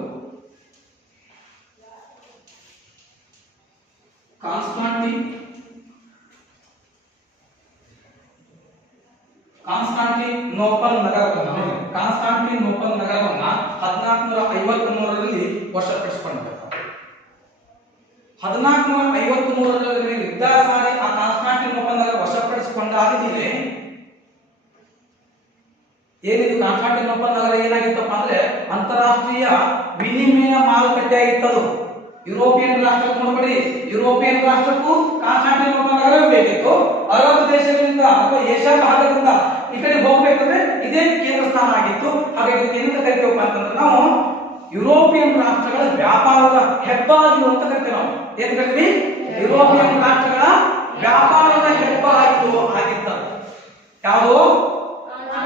ಕಾನ್ಸ್ಟಾಂಟಿನೋಪಲ್ ನಗರವನ್ನ 1453ರಲ್ಲಿ ವಶಪಡಿಸಿಕೊಂಡಿದ್ದಾರೆ. 1453ರಲ್ಲಿ ಯುದ್ಧ ಸಾರಿ ಆ ಕಾನ್ಸ್ಟಾಂಟಿನೋಪಲ್ ನಗರ ವಶಪಡಿಸಿಕೊಂಡಾದ ಮೇಲೆ ಏನಿದು ಕಾನ್ಸ್ಟಾಂಟಿನೋಪಲ್ ನಗರ ಏನಾಗಿತ್ತಪ್ಪ ಅಂದ್ರೆ ಅಂತಾರಾಷ್ಟ್ರೀಯ ವಿನಿಮಯ ಮಾರುಕಟ್ಟೆ ಆಗಿತ್ತದು. ಯುರೋಪಿಯನ್ ರಾಷ್ಟ್ರಕ್ಕೂ ನೋಡ್ಬೇಡಿ, ಯುರೋಪಿಯನ್ ರಾಷ್ಟ್ರಕ್ಕೂ ಕಾನ್ಸ್ಟಾಂಟಿನೋಪಲ್ ನಗರ ಬೇಕಿತ್ತು. ಅರಬ್ ದೇಶದಿಂದ ಅಥವಾ ಏಷ್ಯಾ ಭಾಗದಿಂದ ಈ ಕಡೆ ಹೋಗ್ಬೇಕಂದ್ರೆ ಇದೇ ಕೇಂದ್ರ ಸ್ಥಾನ ಆಗಿತ್ತು. ಹಾಗಾಗಿ ಏನಂತ ಕರಿತೀವಪ್ಪ ಅಂತಂದ್ರೆ ನಾವು ಯುರೋಪಿಯನ್ ರಾಷ್ಟ್ರಗಳ ವ್ಯಾಪಾರದ ಹೆಬ್ಬಾಗಿಲು ಅಂತ ಕರಿತೀವಿ. ನಾವು ಏನ್ ಕರಿತೀವಿ? ಯುರೋಪಿಯನ್ ರಾಷ್ಟ್ರಗಳ ವ್ಯಾಪಾರದ ಹೆಬ್ಬಾಗಿಲು ಆಗಿತ್ತು ಯಾವುದು?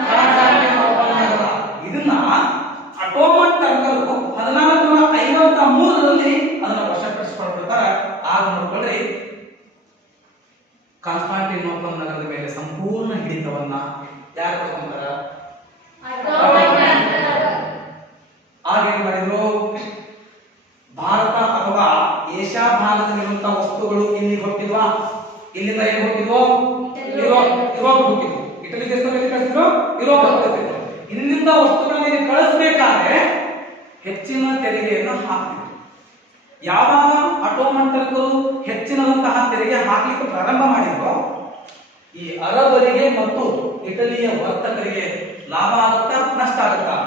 ಕಾನ್ಸ್ಟಾಂಟಿನೋಪಲ್ ನಗರ. ಇದನ್ನ ಅಟೋಮನ್ ಟರ್ಕರು 1453ರಲ್ಲಿ ಅದನ್ನ ವಶಪಡಿಸಿಕೊಂಡಿರ್ತಾರೆ. ಆಗ ನೋಡ್ಕೊಳ್ರಿ, ಕಾನ್ಸ್ಟಾಂಟಿನೋಪಲ್ ನಗರದ ಮೇಲೆ ಸಂಪೂರ್ಣ ಹಿಡಿತವನ್ನ ಯಾರು ಪಡ್ಕೊಂತಾರ? ಆಗೇನ್ ಮಾಡಿದ್ರು? ಭಾರತ ಅಥವಾ ಏಷ್ಯಾ ಭಾಗದಲ್ಲಿರುವಂತಹ ವಸ್ತುಗಳು ಇಲ್ಲಿ ಹೋಗ್ತಿದ್ವಾ? ಇಲ್ಲಿಂದ ಏನು ಹೋಗ್ತಿದ್ವು? ಯುರೋಪ್ ಹೋಗ್ತಿದ್ವು. ಇಟಲಿ ದೇಶದಲ್ಲಿ ಕಳಿಸಿದ್ರು, ಯುರೋಪ್ ಕಳಿಸಿದ್ರು. ಇಲ್ಲಿಂದ ವಸ್ತುಗಳನ್ನ ಕಳಿಸಬೇಕಾದ್ರೆ ಹೆಚ್ಚಿನ ತೆರಿಗೆಯನ್ನು ಹಾಕ್ತಿದ್ರು. ಯಾವಾಗ ಅಟೋಮನ್ ಟರ್ಕರು ಹೆಚ್ಚಿನದಂತಹ ತೆರಿಗೆ ಹಾಕಲಿಕ್ಕೆ ಪ್ರಾರಂಭ ಮಾಡಿದ್ರು, ಈ ಅರಬರಿಗೆ ಮತ್ತು ಇಟಲಿಯ ವರ್ತಕರಿಗೆ ಲಾಭ ಆಗುತ್ತಾ ನಷ್ಟ ಆಗುತ್ತಾ?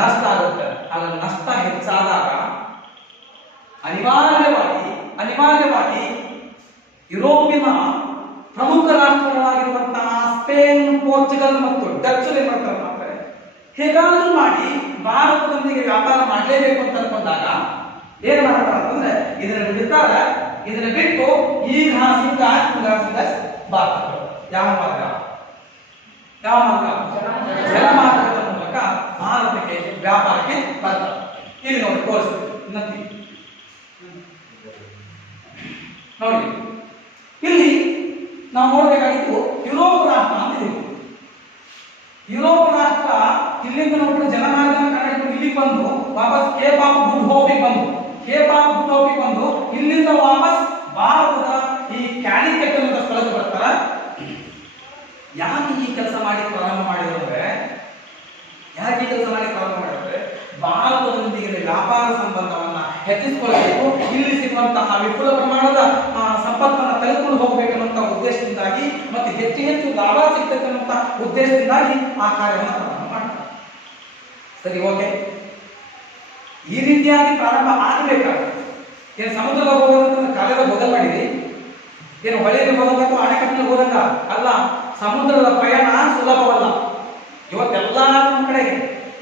ನಷ್ಟ ಆಗುತ್ತೆ. ಆಗ ನಷ್ಟ ಹೆಚ್ಚಾದಾಗ ಅನಿವಾರ್ಯವಾಗಿ ಯುರೋಪಿನ ಪ್ರಮುಖ ರಾಷ್ಟ್ರಗಳಾಗಿರುವಂತಹ ಸ್ಪೇನ್, ಪೋರ್ಚುಗಲ್ ಮತ್ತು ಡಚ್ ಮಾಡ್ತಾರೆ. ಹೇಗಾದ್ರೂ ಮಾಡಿ ಭಾರತದೊಂದಿಗೆ ವ್ಯಾಪಾರ ಮಾಡಲೇಬೇಕು ಅಂತ ಅನ್ಕೊಂಡಾಗ ಏನ್ ಮಾಡ್ತಾರೆ ಅಂತಂದ್ರೆ ಇದನ್ನ ಬಿಟ್ಟು ಈಗ ಭಾರತ ಯಾವ ಮಾರ್ಗ? ಜಲಮಾರ್ಗದ ಮೂಲಕ ಭಾರತಕ್ಕೆ ವ್ಯಾಪಾರಕ್ಕೆ ಬರ್ತಾರೆ. ಇಲ್ಲಿ ನೋಡಿ ತೋರಿಸ್ತೀವಿ ನೋಡಿ. ಇಲ್ಲಿ ನಾವು ನೋಡಬೇಕಾಗಿತ್ತು ಯುರೋಪ್ ರಾಷ್ಟ್ರ ಅಂತ ಇದೆ. ಯುರೋಪ್ ರಾಷ್ಟ್ರ ಇಲ್ಲಿಂದ ನೋಡ್ಕೊಂಡು ಜಲಮಾರ್ಗವನ್ನು ಕಂಡುಹಿಡಿದು ಇಲ್ಲಿಗೆ ಬಂದು ವಾಪಸ್ ಕೇಪ್ ಆಫ್ ಗುಡ್ ಹೋಪಿಗೆ ಬಂದು ಇಲ್ಲಿಂದ ವಾಪಸ್ ಭಾರತದ ಈ ಕ್ಯಾಲಿಕಟ್ ಅಂತ ಸ್ಥಳಕ್ಕೆ ಬರ್ತಾರ. ಯಾಕೆ ಈ ಕೆಲಸ ಮಾಡಿ ಪ್ರಾರಂಭ ಮಾಡಿದ್ರೆ ಭಾರತದೊಂದಿಗೆ ವ್ಯಾಪಾರ ಸಂಬಂಧವನ್ನ ಹೆಚ್ಚಿಸಿಕೊಳ್ಳಬೇಕು, ಇಲ್ಲಿ ಸಿಗುವಂತಹ ವಿಪುಲ ಪ್ರಮಾಣದ ಸಂಪತ್ತನ್ನು ತೆಗೆದುಕೊಂಡು ಹೋಗಬೇಕನ್ನುವಂತಹ ಉದ್ದೇಶದಿಂದಾಗಿ ಮತ್ತೆ ಹೆಚ್ಚು ಲಾಭ ಸಿಗ್ತಕ್ಕಂಥ ಉದ್ದೇಶದಿಂದಾಗಿ ಆ ಕಾರ್ಯವನ್ನು ಪ್ರಾರಂಭ ಮಾಡ್ತಾರೆ. ಸರಿ, ಓಕೆ. ಈ ರೀತಿಯಾಗಿ ಪ್ರಾರಂಭ ಆಗಬೇಕಾಗುತ್ತೆ. ಏನು ಸಮುದ್ರದ ಹೋಗೋದಂತ ಕಾಲದ ಬದಲು ಮಾಡಿರಿ, ಏನು ಹೊಳೆಯಲ್ಲಿ ಹೋದಂಗ ಅಥವಾ ಅಣೆಕಟ್ಟಿನಲ್ಲಿ ಹೋದಂಗ ಅಲ್ಲ. ಸಮುದ್ರದ ಪ್ರಯಾಣ ಸುಲಭವಲ್ಲ. ಇವತ್ತೆಲ್ಲ ನಮ್ಮ ಕಡೆಗೆ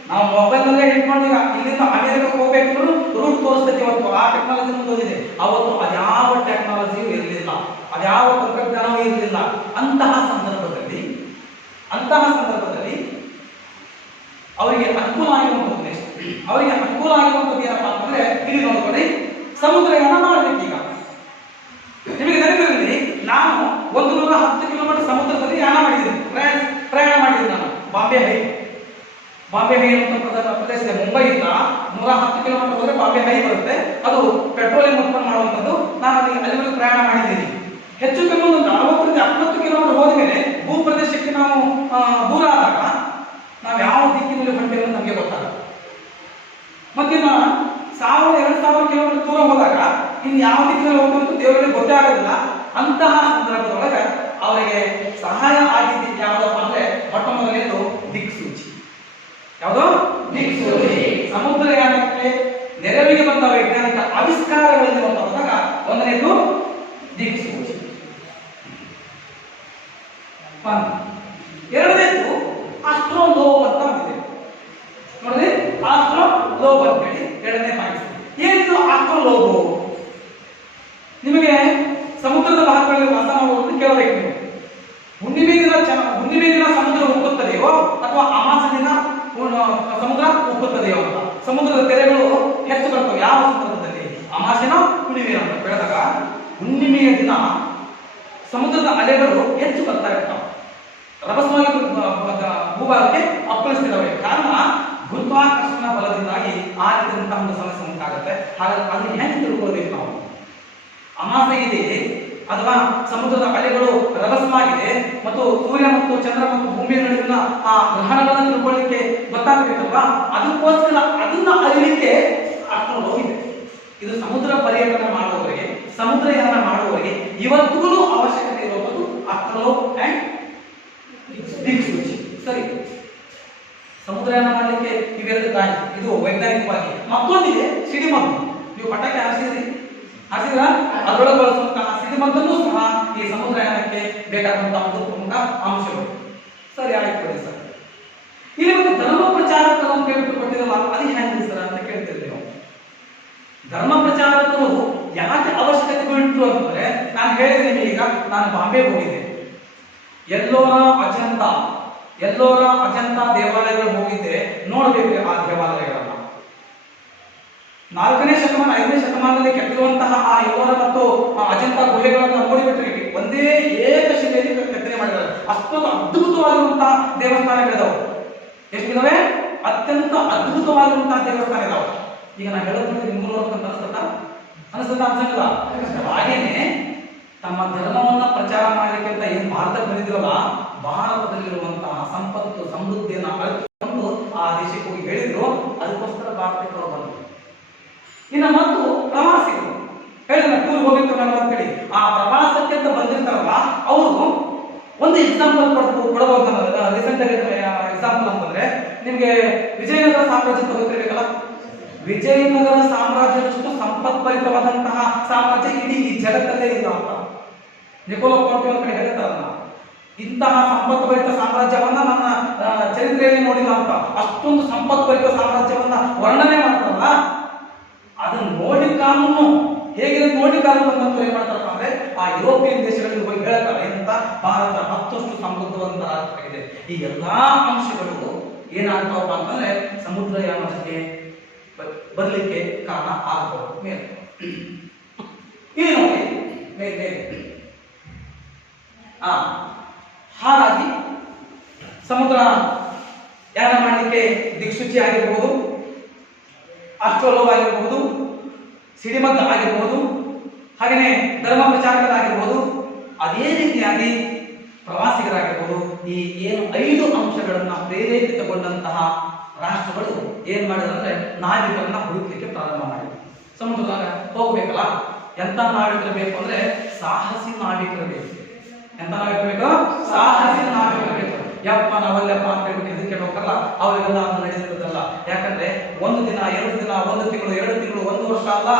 ನಾವು ಮೊಬೈಲ್ನಲ್ಲೇ ಹಿಡ್ಕೊಂಡು ಇಲ್ಲಿಂದ ಅಮೆರಿಕಕ್ಕೆ ಹೋಗ್ಬೇಕು ರೂಟ್ ತೋರಿಸ್ತೈತಿ. ಇವತ್ತು ಆ ಟೆಕ್ನಾಲಜಿ ಮುಂದೋಗಿದೆ. ಅವತ್ತು ಅದ್ಯಾವ ಟೆಕ್ನಾಲಜಿಯೂ ಇರಲಿಲ್ಲ, ಅದ್ಯಾವ ತಂತ್ರಜ್ಞಾನವೂ ಇರಲಿಲ್ಲ. ಅಂತಹ ಸಂದರ್ಭದಲ್ಲಿ ಅವರಿಗೆ ಅನುಕೂಲ ಆಗಿರುವಂಥದ್ದು ಏನಪ್ಪಾ ಅಂತಂದ್ರೆ ಇಲ್ಲಿ ನೋಡ್ಕೊಳ್ಳಿ, ಸಮುದ್ರಯಾನ ಮಾಡಬೇಕು. ಈಗ ನಿಮಗೆ ನೆನಪಿರಲಿ, ನಾನು 110 ಕಿಲೋಮೀಟರ್ ಸಮುದ್ರದಲ್ಲಿ ಪ್ರಯಾಣ ಮಾಡಿದ್ದೀನಿ. ನಾನು ಬಾಂಬೆ ಹೈ ಅಂತ ಪ್ರದೇಶ ಇದೆ. ಮುಂಬೈಯಿಂದ 110 ಕಿಲೋಮೀಟರ್ ಹೋದ್ರೆ ಬಾಂಬೆ ಹೈ ಬರುತ್ತೆ. ಅದು ಪೆಟ್ರೋಲಿಯಂ ಉತ್ಪನ್ನ ಮಾಡುವಂಥದ್ದು. ನಾನು ಅಲ್ಲಿವರೆಗೆ ಪ್ರಯಾಣ ಮಾಡಿದ್ದೀನಿ. ಹೆಚ್ಚು ಕಮ್ಮಿ ಒಂದು 40-50 ಕಿಲೋಮೀಟರ್ ಹೋದ್ಮೇಲೆ ಭೂ ಪ್ರದೇಶಕ್ಕೆ ನಾವು ದೂರ ಆದಾಗ ನಾವು ಯಾವ ದಿಕ್ಕಿನಲ್ಲಿ ಹೊಂಟೇವೆ ಅಂತ ನಮಗೆ ಗೊತ್ತಾಗುತ್ತೆ. ಮತ್ತಿನ್ನ 1000-2000 ಕಿಲೋಮೀಟರ್ ದೂರ ಹೋದಾಗ ಇನ್ನು ಯಾವ ದಿಕ್ಕಿನಲ್ಲಿ ಹೋಗ್ಬೇಕು ದೇವರಿಗೆ ಗೊತ್ತೇ ಆಗೋದಿಲ್ಲ. ಅಂತಹ ಸಂದರ್ಭದೊಳಗೆ ಅವರಿಗೆ ಸಹಾಯ ಆಗಿದ್ದು ಯಾವುದಪ್ಪ ಅಂದ್ರೆ ಮೊಟ್ಟ ಮೊದಲನೇದು ದಿಕ್ಸೂಚಿ. ಯಾವುದು? ದಿಕ್ಸೂಚಿ. ಸಮುದ್ರಯಾನಕ್ಕೆ ನೆರವಿಗೆ ಬಂದ ವೈಜ್ಞಾನಿಕ ಆವಿಷ್ಕಾರಗಳಲ್ಲಿ ಬಂದಾಗ ಒಂದನೇದು ದಿಕ್ಸೂಚಿ. ಎರಡನೇದು ಆಸ್ಟ್ರೋಲೋಬ್ ಅಂತ ಬಂದಿದೆ ನೋಡಿ. ಆಸ್ಟ್ರೋಲೋಬ್ ಅಂತ ಹೇಳಿ ಎರಡನೇ ಪಾಯಿಂಟ್. ಏನಿದು ಆಸ್ಟ್ರೋಲೋಬ್? ನಿಮಗೆ ಸಮುದ್ರದ ಭಾಗಗಳಲ್ಲಿ ವಾಸ ಮಾಡುವುದು ಕೇಳಬೇಕು ನೀವು. ಹುಣ್ಣಿಮೆ ದಿನ ಸಮುದ್ರ ಉಕ್ಕುತ್ತದೆಯೋ ಅಥವಾ ಅಮಾವಾಸ್ಯೆ ದಿನ ಸಮುದ್ರ ಉಕ್ಕುತ್ತದೆಯೋ ಅಂತ. ಸಮುದ್ರದ ತೆರೆಗಳು ಹೆಚ್ಚು ಬರ್ತವೆ ಯಾವ ಸಂದರ್ಭದಲ್ಲಿ? ಅಮಾವಾಸ್ಯೆನ ಹುಣ್ಣಿಮೆ ಅಂತ ಬೆಳೆದಾಗ ಹುಣ್ಣಿಮೆಯ ದಿನ ಸಮುದ್ರದ ಅಲೆಗಳು ಹೆಚ್ಚು ಬರ್ತಾ ಇರ್ತಾವೆ. ರಭಸವಾಗಿ ಭೂಭಾಗಕ್ಕೆ ಅಪ್ಪಳಿಸ್ತಾ ಅಪ್ಪಳಿಸ್ತಿದ್ದಾವೆ. ಕಾರಣ ಗುರುತ್ವಾಕರ್ಷಣ ಬಲದಿಂದಾಗಿ ಆ ರೀತಿಯಾದಂತಹ ಒಂದು ಸಮಸ್ಯೆ ಉಂಟಾಗುತ್ತೆ. ಹಾಗಾಗಿ ಅದನ್ನ ಹೆಂಗೆ ತಿಳ್ಕೊಳ್ಬೇಕು ನಾವು? ಅಮಾವಾಸ್ಯೆ ಇದೆ ಅಥವಾ ಸಮುದ್ರದ ಅಲೆಗಳು ರಭಸವಾಗಿದೆ ಮತ್ತು ಸೂರ್ಯ ಮತ್ತು ಚಂದ್ರ ಮತ್ತು ಭೂಮಿಯ ನಡುವಿನ ಆ ಗ್ರಹಣಗಳನ್ನು ತಿಳ್ಕೊಳ್ಳಿಕ್ಕೆ ಗೊತ್ತಾಗಬೇಕಲ್ವಾ? ಅದಕ್ಕೋಸ್ಕರ ಅದನ್ನ ಅರಿಲಿಕ್ಕೆ ಅರ್ಥಗಳು ಇದೆ. ಇದು ಸಮುದ್ರ ಪರ್ಯಟನೆ ಮಾಡುವವರಿಗೆ, ಸಮುದ್ರಯಾನ ಮಾಡುವವರಿಗೆ ಇವತ್ತಿಗೂ ಅವಶ್ಯಕತೆ ಇರುವುದು ಅರ್ಥಗಳು ಅಂಡ್ ದಿಕ್ಸೂಚಿ. ಸರಿ, ಸಮುದ್ರಯಾನ ಮಾಡಲಿಕ್ಕೆ ಇವೆರಡು ದಾರಿ, ಇದು ವೈಜ್ಞಾನಿಕವಾಗಿ. ಮತ್ತೊಂದಿದೆ ಸಿಡಿಮದ್ದು. ನೀವು ಪಟಾಕಿ ಹಾರಿಸಿದ್ರಿ, ಹಾರಿಸಿದ್ರ ಅದರೊಳಗೆ ಬಳಸುವಂತಹ ಸಿಡಿಮದ್ದನ್ನು ಸಹ ಈ ಸಮುದ್ರಯಾನಕ್ಕೆ ಬೇಕಾದಂತಹ ಒಂದು ಪ್ರಮುಖ ಅಂಶಗಳು. ಸರಿ, ಆಯ್ತು ಬಿಡಿ ಸರ್. ಇಲ್ಲಿ ಒಂದು ಧರ್ಮ ಪ್ರಚಾರಕರು ಅಂತ ಹೇಳ್ಬಿಟ್ಟು ಕೊಟ್ಟಿರಲ್ಲ, ಅದು ಹೆಂಗೆ ಸರ್ ಅಂತ ಕೇಳ್ತಿರ್ತೀವಿ ನಾವು. ಧರ್ಮ ಪ್ರಚಾರಕರು ಯಾಕೆ ಅವಶ್ಯಕತೆ ಬೀಳ್ತು ಅಂತಂದ್ರೆ, ನಾನು ಹೇಳಿದೆ ನಿಮಗೆ, ಈಗ ನಾನು ಬಾಂಬೆಗೆ ಹೋಗಿದ್ದೆ, ಎಲ್ಲೋರ ಅಜಂತಾ ದೇವಾಲಯಗಳು ಹೋಗಿದ್ದೆ. ನೋಡಬೇಕು ಆ ದೇವಾಲಯಗಳನ್ನ 4ನೇ ಶತಮಾನ 5ನೇ ಶತಮಾನದಲ್ಲಿ ಕೆತ್ತಿರುವಂತಹ ಆ ಎಲ್ಲೋರ ಮತ್ತು ಅಜಂತಾ ಗುಹೆಗಳನ್ನ ನೋಡಿಬಿಟ್ರೆ ಒಂದೇ ಏಕಶಿಲೆಯಲ್ಲಿ ಕೆತ್ತನೆ ಮಾಡಿದ್ದಾರೆ. ಅಷ್ಟೊಂದು ಅದ್ಭುತವಾಗಿರುವಂತಹ ದೇವಸ್ಥಾನಗಳಿದಾವೆ. ಎಷ್ಟಿದಾವೆ? ಅತ್ಯಂತ ಅದ್ಭುತವಾಗಿರುವಂತಹ ದೇವಸ್ಥಾನ ಇದಾವೆ. ಈಗ ನಾನು ಹೇಳೋದ್ರಿಂದ ನಿಮ್ಗೂ ನೋಡ್ಬೇಕಂತ ಅನಿಸ್ತದ? ಹಾಗೇನೆ ತಮ್ಮ ಧರ್ಮವನ್ನ ಪ್ರಚಾರ ಮಾಡಲಿಕ್ಕೆ ಅಂತ ಏನ್ ಭಾರತಕ್ಕೆ ಬಂದಿದ್ರಲ್ಲ, ಭಾರತದಲ್ಲಿರುವಂತಹ ಸಂಪತ್ತು ಸಮೃದ್ಧಿಯನ್ನ ಅರಿತುಕೊಂಡು ಆ ದೇಶಕ್ಕೆ ಹೋಗಿ ಹೇಳಿದ್ರು. ಅದಕ್ಕೋಸ್ಕರ ಭಾರತಕ್ಕೆ ಅವರು ಬಂದರು. ಇನ್ನು ಮತ್ತು ಪ್ರವಾಸಿಗರು ಹೇಳಿದ ಟೂರ್ ಹೋಗಿರ್ತಾರೆ ಅಂತೇಳಿ ಆ ಪ್ರವಾಸಕ್ಕೆ ಅಂತ ಬಂದಿರ್ತಾರಲ್ಲ, ಅವರು ಒಂದು ಎಕ್ಸಾಂಪಲ್ ಕೊಡಬಹುದು. ರೀಸೆಂಟ್ ಆಗಿ ಎಕ್ಸಾಂಪಲ್ ಅಂತಂದ್ರೆ, ನಿಮ್ಗೆ ವಿಜಯನಗರ ಸಾಮ್ರಾಜ್ಯ ತಗೋತಿರ್ಬೇಕಲ್ಲ. ವಿಜಯನಗರ ಸಾಮ್ರಾಜ್ಯದಷ್ಟು ಸಂಪತ್ಭರಿತವಾದಂತಹ ಸಾಮ್ರಾಜ್ಯ ಇಡೀ ಈ ಜಗತ್ತಲ್ಲೇ ಇಲ್ಲ ಅಂತ ನಿಕೋಲೋ ಕೋಟಿ ಒಂದು ಕಡೆ ಹೇಳ್ತಾರಲ್ಲ. ಇಂತಹ ಸಂಪತ್ಭರಿತ ಸಾಮ್ರಾಜ್ಯವನ್ನ ನನ್ನ ಚರಿತ್ರೆಯಲ್ಲಿ ನೋಡಿಲ್ಲ ಅಂತ, ಅಷ್ಟೊಂದು ಸಂಪತ್ಭರಿತ ಸಾಮ್ರಾಜ್ಯವನ್ನ ವರ್ಣನೆ ಮಾಡ್ತಾರಲ್ಲ. ಅದನ್ನು ನೋಡಿ ಕಾನೂನು ಹೇಗಿದೆ ನೋಡಿ ಕಾನೂನು ಬಂದಂತ ಏನ್ ಮಾಡ್ತಾರಪ್ಪ ಅಂದ್ರೆ, ಆ ಯುರೋಪಿಯನ್ ದೇಶಗಳಿಗೆ ಹೋಗಿ ಹೇಳ್ತಾರೆ ಏನಂತ, ಭಾರತ ಮತ್ತಷ್ಟು ಸಮೃದ್ಧವಂತ ರಾಷ್ಟ್ರವಾಗಿದೆ. ಈ ಎಲ್ಲಾ ಅಂಶಗಳು ಏನಾಗ್ತಾವಪ್ಪ ಅಂತಂದ್ರೆ ಸಮುದ್ರಯಾನಕ್ಕೆ ಬರ್ಲಿಕ್ಕೆ ಕಾರಣ ಆಗಬಹುದು. ಮೇಲೆ ಇಲ್ಲಿ ನೋಡಿ, ಮೇಲೆ ಹಾಗಾಗಿ ಸಮುದ್ರ ಯಾನ ಮಾಡಲಿಕ್ಕೆ ದಿಕ್ಸೂಚಿ ಆಗಿರಬಹುದು, ಅಸ್ಟ್ರೋಲೋವ್ ಆಗಿರಬಹುದು, ಸಿಡಿಮದ್ದು ಆಗಿರಬಹುದು, ಹಾಗೆಯೇ ಧರ್ಮ ಪ್ರಚಾರಕರಾಗಿರ್ಬೋದು, ಅದೇ ರೀತಿಯಾಗಿ ಪ್ರವಾಸಿಗರಾಗಿರ್ಬೋದು. ಈ ಏನು 5 ಅಂಶಗಳನ್ನ ಪ್ರೇರೇಪಿತಗೊಂಡಂತಹ ರಾಷ್ಟ್ರಗಳು ಏನ್ ಮಾಡಿದ್ರೆ ನಾವಿಕರನ್ನ ಹುಡುಕ್ಲಿಕ್ಕೆ ಪ್ರಾರಂಭ ಮಾಡಿದ್ರು. ಸಮುದ್ರದಾಗ ಹೋಗ್ಬೇಕಲ್ಲ, ಎಂತ ನಾವಿಕರು ಬೇಕು ಅಂದ್ರೆ ಸಾಹಸಿ ನಾವಿಕರು ಬೇಕು. ಎಂತ ನಾವಿಕರು ಬೇಕು? ಸಾಹಸಿ ನಾವಿಕರು ಬೇಕು. ಯಪ್ಪ ನಾವಲ್ಲಪ್ಪ ಅಂತ ಹೇಳ್ಬಿಟ್ಟು ಇದಕ್ಕೆ ಹೋಗಲ್ಲ, ಅವರಿಗೆಲ್ಲ ಅದು ನಡೆದಿರುತ್ತಲ್ಲ. ಯಾಕಂದ್ರೆ 1 ದಿನ 2 ದಿನ 1 ತಿಂಗಳು 2 ತಿಂಗಳು 1 ವರ್ಷ ಅಲ್ಲ,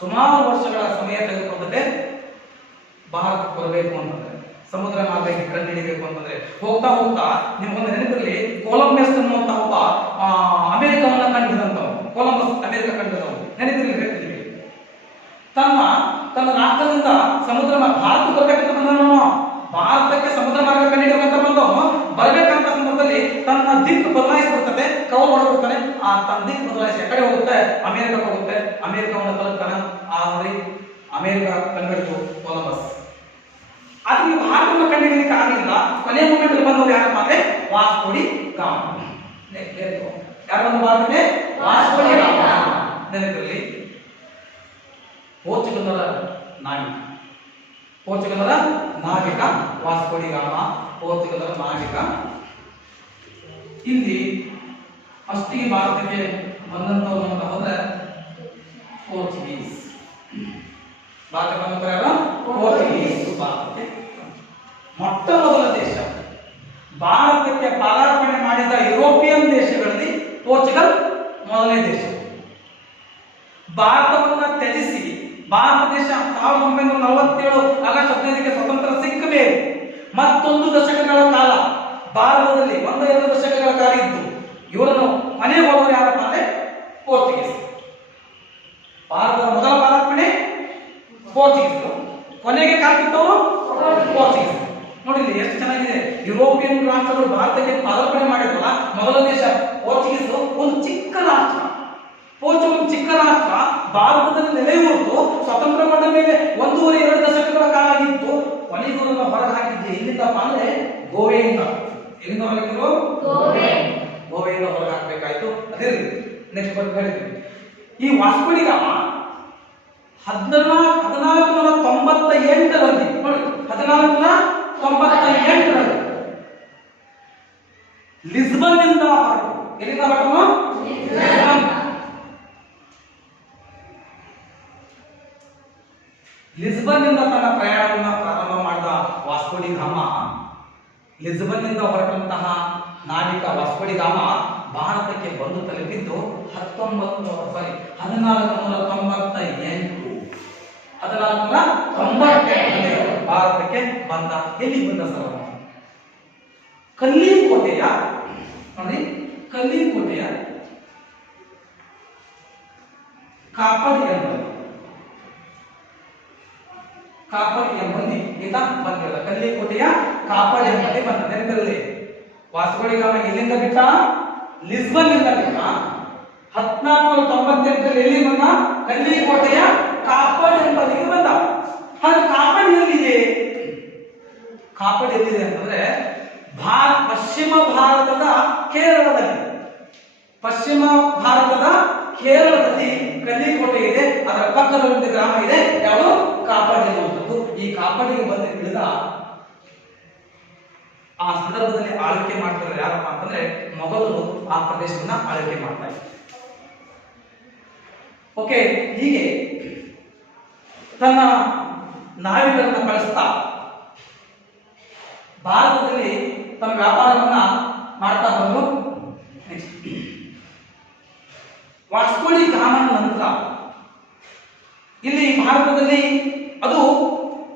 ಸುಮಾರು ವರ್ಷಗಳ ಸಮಯ ತೆಗೆದುಕೊಂಡಂತೆ ಭಾರತಕ್ಕೆ ಬರಬೇಕು ಅಂತಂದ್ರೆ, ಸಮುದ್ರ ಮಾರ್ಗಕ್ಕೆ ಕಂಡು ಹಿಡಿಬೇಕು ಅಂತಂದ್ರೆ ಹೋಗ್ತಾ ಹೋಗ್ತಾ ನಿಮ್ಗೊಂದು ನೆನಪಿರಲಿ, ಕೊಲಂಬಸ್ ಅನ್ನುವಂತ ಒಬ್ಬ ಅಮೆರಿಕವನ್ನ ಕಂಡಿದಂತವ್, ಕೊಲಂಬಸ್ ಅಮೆರಿಕ ಕಂಡಿದ್ದವು ನೆನಪಿರಲಿ, ಹೇಳ್ತೀನಿ. ತನ್ನ ರಾಷ್ಟ್ರದಿಂದ ಸಮುದ್ರ ಭಾರತಕ್ಕೆ ಬರ್ಬೇಕಂತ ಬಂದವನು, ಭಾರತಕ್ಕೆ ಸಮುದ್ರ ಮಾರ್ಗ ಕಂಡು ಹಿಡಿಬೇಕಂತ ಬಂದವನು ಬರ್ಬೇಕಂತ ಸಂದರ್ಭದಲ್ಲಿ ತನ್ನ ದಿಕ್ಕು ಬದಲಾಯಿಸ್ಬಿಡ್ತದೆ, ಕವರ್ ಮಾಡಿಬಿಡ್ತಾನೆ. ಆ ತನ್ನ ದಿಕ್ಕು ಬದಲಾಯಿಸಿ ಕಡೆ ಹೋಗುತ್ತೆ, ಅಮೆರಿಕಕ್ಕೆ ಹೋಗುತ್ತೆ. ಅಮೆರಿಕವನ್ನು ತಲುಪ್ತಾನೆ. ಆ ನೋಡಿ ಅಮೆರಿಕ ಕಂಡಿಡಿದು ಕೊಲಂಬಸ್. ಅದಕ್ಕೆ ಭಾರತವನ್ನು ಕಂಡುಹಿಡಿಯಲಿಕ್ಕೆ ಆಗಲಿಲ್ಲ. ಕೊನೆಯ ಮೂಮೆಂಟ್ ಬಂದವರು ಯಾರಪ್ಪ ಅಂದ್ರೆ ವಾಸ್ಕೋ ಡಿ ಗಾಮ. ಯಾರು ಬಂದು ಭಾರತಕ್ಕೆ? ವಾಸ್ಕೋ ಡಿ ಗಾಮ. ನೆನಪಿರಲಿ, ಪೋರ್ಚುಗಲರ ನಾವಿಕ, ಪೋರ್ಚುಗಲರ ನಾವಿಕ ವಾಸ್ಕೋ ಡಿ ಗಾಮ, ಪೋರ್ಚುಗಲರ ನಾವಿಕ. ಇಲ್ಲಿ ಅಷ್ಟಿಗೆ ಭಾರತಕ್ಕೆ ಬಂದಂತವ್ರು ಅಂತ ಹೋದ್ರೆ ಪೋರ್ಚುಗೀಸ್. ಭಾರತಕ್ಕೆ ಬಂದಂತ ಯಾರು? ಪೋರ್ಚುಗೀಸ್. ಭಾರತಕ್ಕೆ ಮೊಟ್ಟ ಮೊದಲ ದೇಶ. ಭಾರತಕ್ಕೆ ಪಾದಾರ್ಪಣೆ ಮಾಡಿದ ಯುರೋಪಿಯನ್ ದೇಶಗಳಲ್ಲಿ ಪೋರ್ಚುಗಲ್ ಮೊದಲನೇ ದೇಶ. ಭಾರತವನ್ನ ತ್ಯಜಿಸಿ ಭಾರತ ದೇಶ 1947 ಆಗಸ್ಟ್ 15ಕ್ಕೆ ಸ್ವತಂತ್ರ ಸಿಕ್ಕ ಮೇಲೆ ಮತ್ತೊಂದು ದಶಕಗಳ ಕಾಲ ಭಾರತದಲ್ಲಿ 1-2 ದಶಕಗಳ ಕಾಲ ಇದ್ದು ಇವರನ್ನು ಮನೆ ಹೋಗೋರು ಯಾರಪ್ಪ ಅಂದ್ರೆ ಪೋರ್ಚುಗೀಸ್. ಭಾರತದ ಮೊದಲ ಪಾದಾರ್ಪಣೆ ಪೋರ್ಚುಗೀಸ್, ಕೊನೆಗೆ ಕಾಲ್ಕಿತ್ತವರು ಪೋರ್ಚುಗೀಸ್. ನೋಡಿ ಎಷ್ಟು ಚೆನ್ನಾಗಿದೆ. ಯುರೋಪಿಯನ್ ರಾಷ್ಟ್ರಗಳು ಭಾರತಕ್ಕೆ ಪಾದಾರ್ಪಣೆ ಮಾಡಿದ್ರಲ್ಲ, ಮೊದಲ ದೇಶ ಪೋರ್ಚುಗೀಸ್. ಒಂದು ಚಿಕ್ಕ ರಾಷ್ಟ್ರ, ಪೋರ್ಚುಗಲ್ ಚಿಕ್ಕ ರಾಷ್ಟ್ರ ಭಾರತದಲ್ಲಿ ನೆಲೆಯೂರ್ತು ಸ್ವತಂತ್ರಗೊಂಡ ಮೇಲೆ 1-2 ದಶಕಗಳ ಕಾಲ ಆಗಿತ್ತು. ಕೊನೆಗೂರನ್ನ ಹೊರಗೆ ಹಾಕಿದ್ದೆ ಎಲ್ಲಿಂದಪ್ಪ ಅಂದ್ರೆ ಗೋವೆಯಿಂದ. ಎಲ್ಲಿಂದ ಹೊರಗಿದ್ರು? ಗೋವೆಯಿಂದ ಹೊರಗೆ ಹಾಕಬೇಕಾಯ್ತು. ಅದೇ ನೆಕ್ಸ್ಟ್ ಬರ್ದು ಹೇಳ್ತೀವಿ. ಈ ವಾಸ್ಕೋ ಡಿ ಗಾಮ 1498ರಲ್ಲಿ ನೋಡಿ 1498ರಲ್ಲಿ ಲಿಸ್ಬನ್ ನಿಂದ ಹೊರಟು. ಎಲ್ಲಿಂದ ಹೊರಟು? ಲಿಸ್ಬನ್ ನಿಂದ ತನ್ನ ಪ್ರಯಾಣವನ್ನು ಪ್ರಾರಂಭ ಮಾಡಿದ ವಾಸ್ಕೋ ಡಿ ಗಾಮ, ಲಿಸ್ಬನ್ ನಿಂದ ಹೊರಟಂತಹ ನಾವಿಕ ವಾಸ್ಕೋ ಡಿ ಗಾಮ ಭಾರತಕ್ಕೆ ಬಂದು ತಲುಪಿದ್ದು 1498 ಭಾರತಕ್ಕೆ ಬಂದ. ಎಲ್ಲಿ ಬಂದ ಸರ್? ಕಲ್ಲಿಕೋಟೆಯ ನೋಡಿ, ಕಲ್ಲಿಕೋಟೆಯ ಕಾಪಡ್ ಎಂಬಲ್ಲಿ ಈತ ಬಂದಿಲ್ಲ. ಕಲ್ಲಿಕೋಟೆಯ ಕಾಪಡ್ ಎಂಬಲ್ಲಿ ಬಂದ. ನೆನಪಿರಲಿ, ವಾಸ್ಕೋ ಡಿ ಗಾಮ ಎಲ್ಲಿಂದ ಬಿಟ್ಟ? ಲಿಸ್ಬನ್ ನಿಂದ ಬಿಟ್ಟ. 1498 ಎಲ್ಲಿ ಬಂದ? ಕಲ್ಲಿಕೋಟೆಯ ಕಾಪಡ್ ಎಂಬಲ್ಲಿಗೆ ಬಂದ. ಹಾಗೆ ಕಾಪಡ್ ಎಲ್ಲಿದೆ? ಕಾಪಡ್ ಎಲ್ಲಿದೆ ಅಂತಂದ್ರೆ ಪಶ್ಚಿಮ ಭಾರತದ ಕೇರಳದಲ್ಲಿ, ಪಶ್ಚಿಮ ಭಾರತದ ಕೇರಳದಲ್ಲಿ ಕಲ್ಲಿಕೋಟೆ ಇದೆ. ಅದರ ಪಕ್ಕದಲ್ಲಿ ಒಂದು ಗ್ರಾಮ ಇದೆ, ಯಾವುದು? ಕಾಪಡ್ ಎನ್ನುವಂಥದ್ದು. ಈ ಕಾಪಡಿಗೆ ಬಂದು ಇಳಿದ ಆ ಸಂದರ್ಭದಲ್ಲಿ ಆಳ್ವಿಕೆ ಮಾಡ್ತಾರೆ ಯಾರಪ್ಪ ಅಂತಂದ್ರೆ ಮೊಘಲರು ಆ ಪ್ರದೇಶವನ್ನ ಆಳ್ವಿಕೆ ಮಾಡ್ತಾರೆ. ಓಕೆ, ಹೀಗೆ ತನ್ನ ನಾವಿಕರನ್ನ ಕಳಿಸ್ತಾ ಭಾರತದಲ್ಲಿ ತಮ್ಮ ವ್ಯಾಪಾರವನ್ನ ಮಾಡ್ತಾ ಬಂದು ವಾಸ್ಕೋ ಡಿ ಗಾಮನ ನಂತರ ಇಲ್ಲಿ ಭಾರತದಲ್ಲಿ ಅದು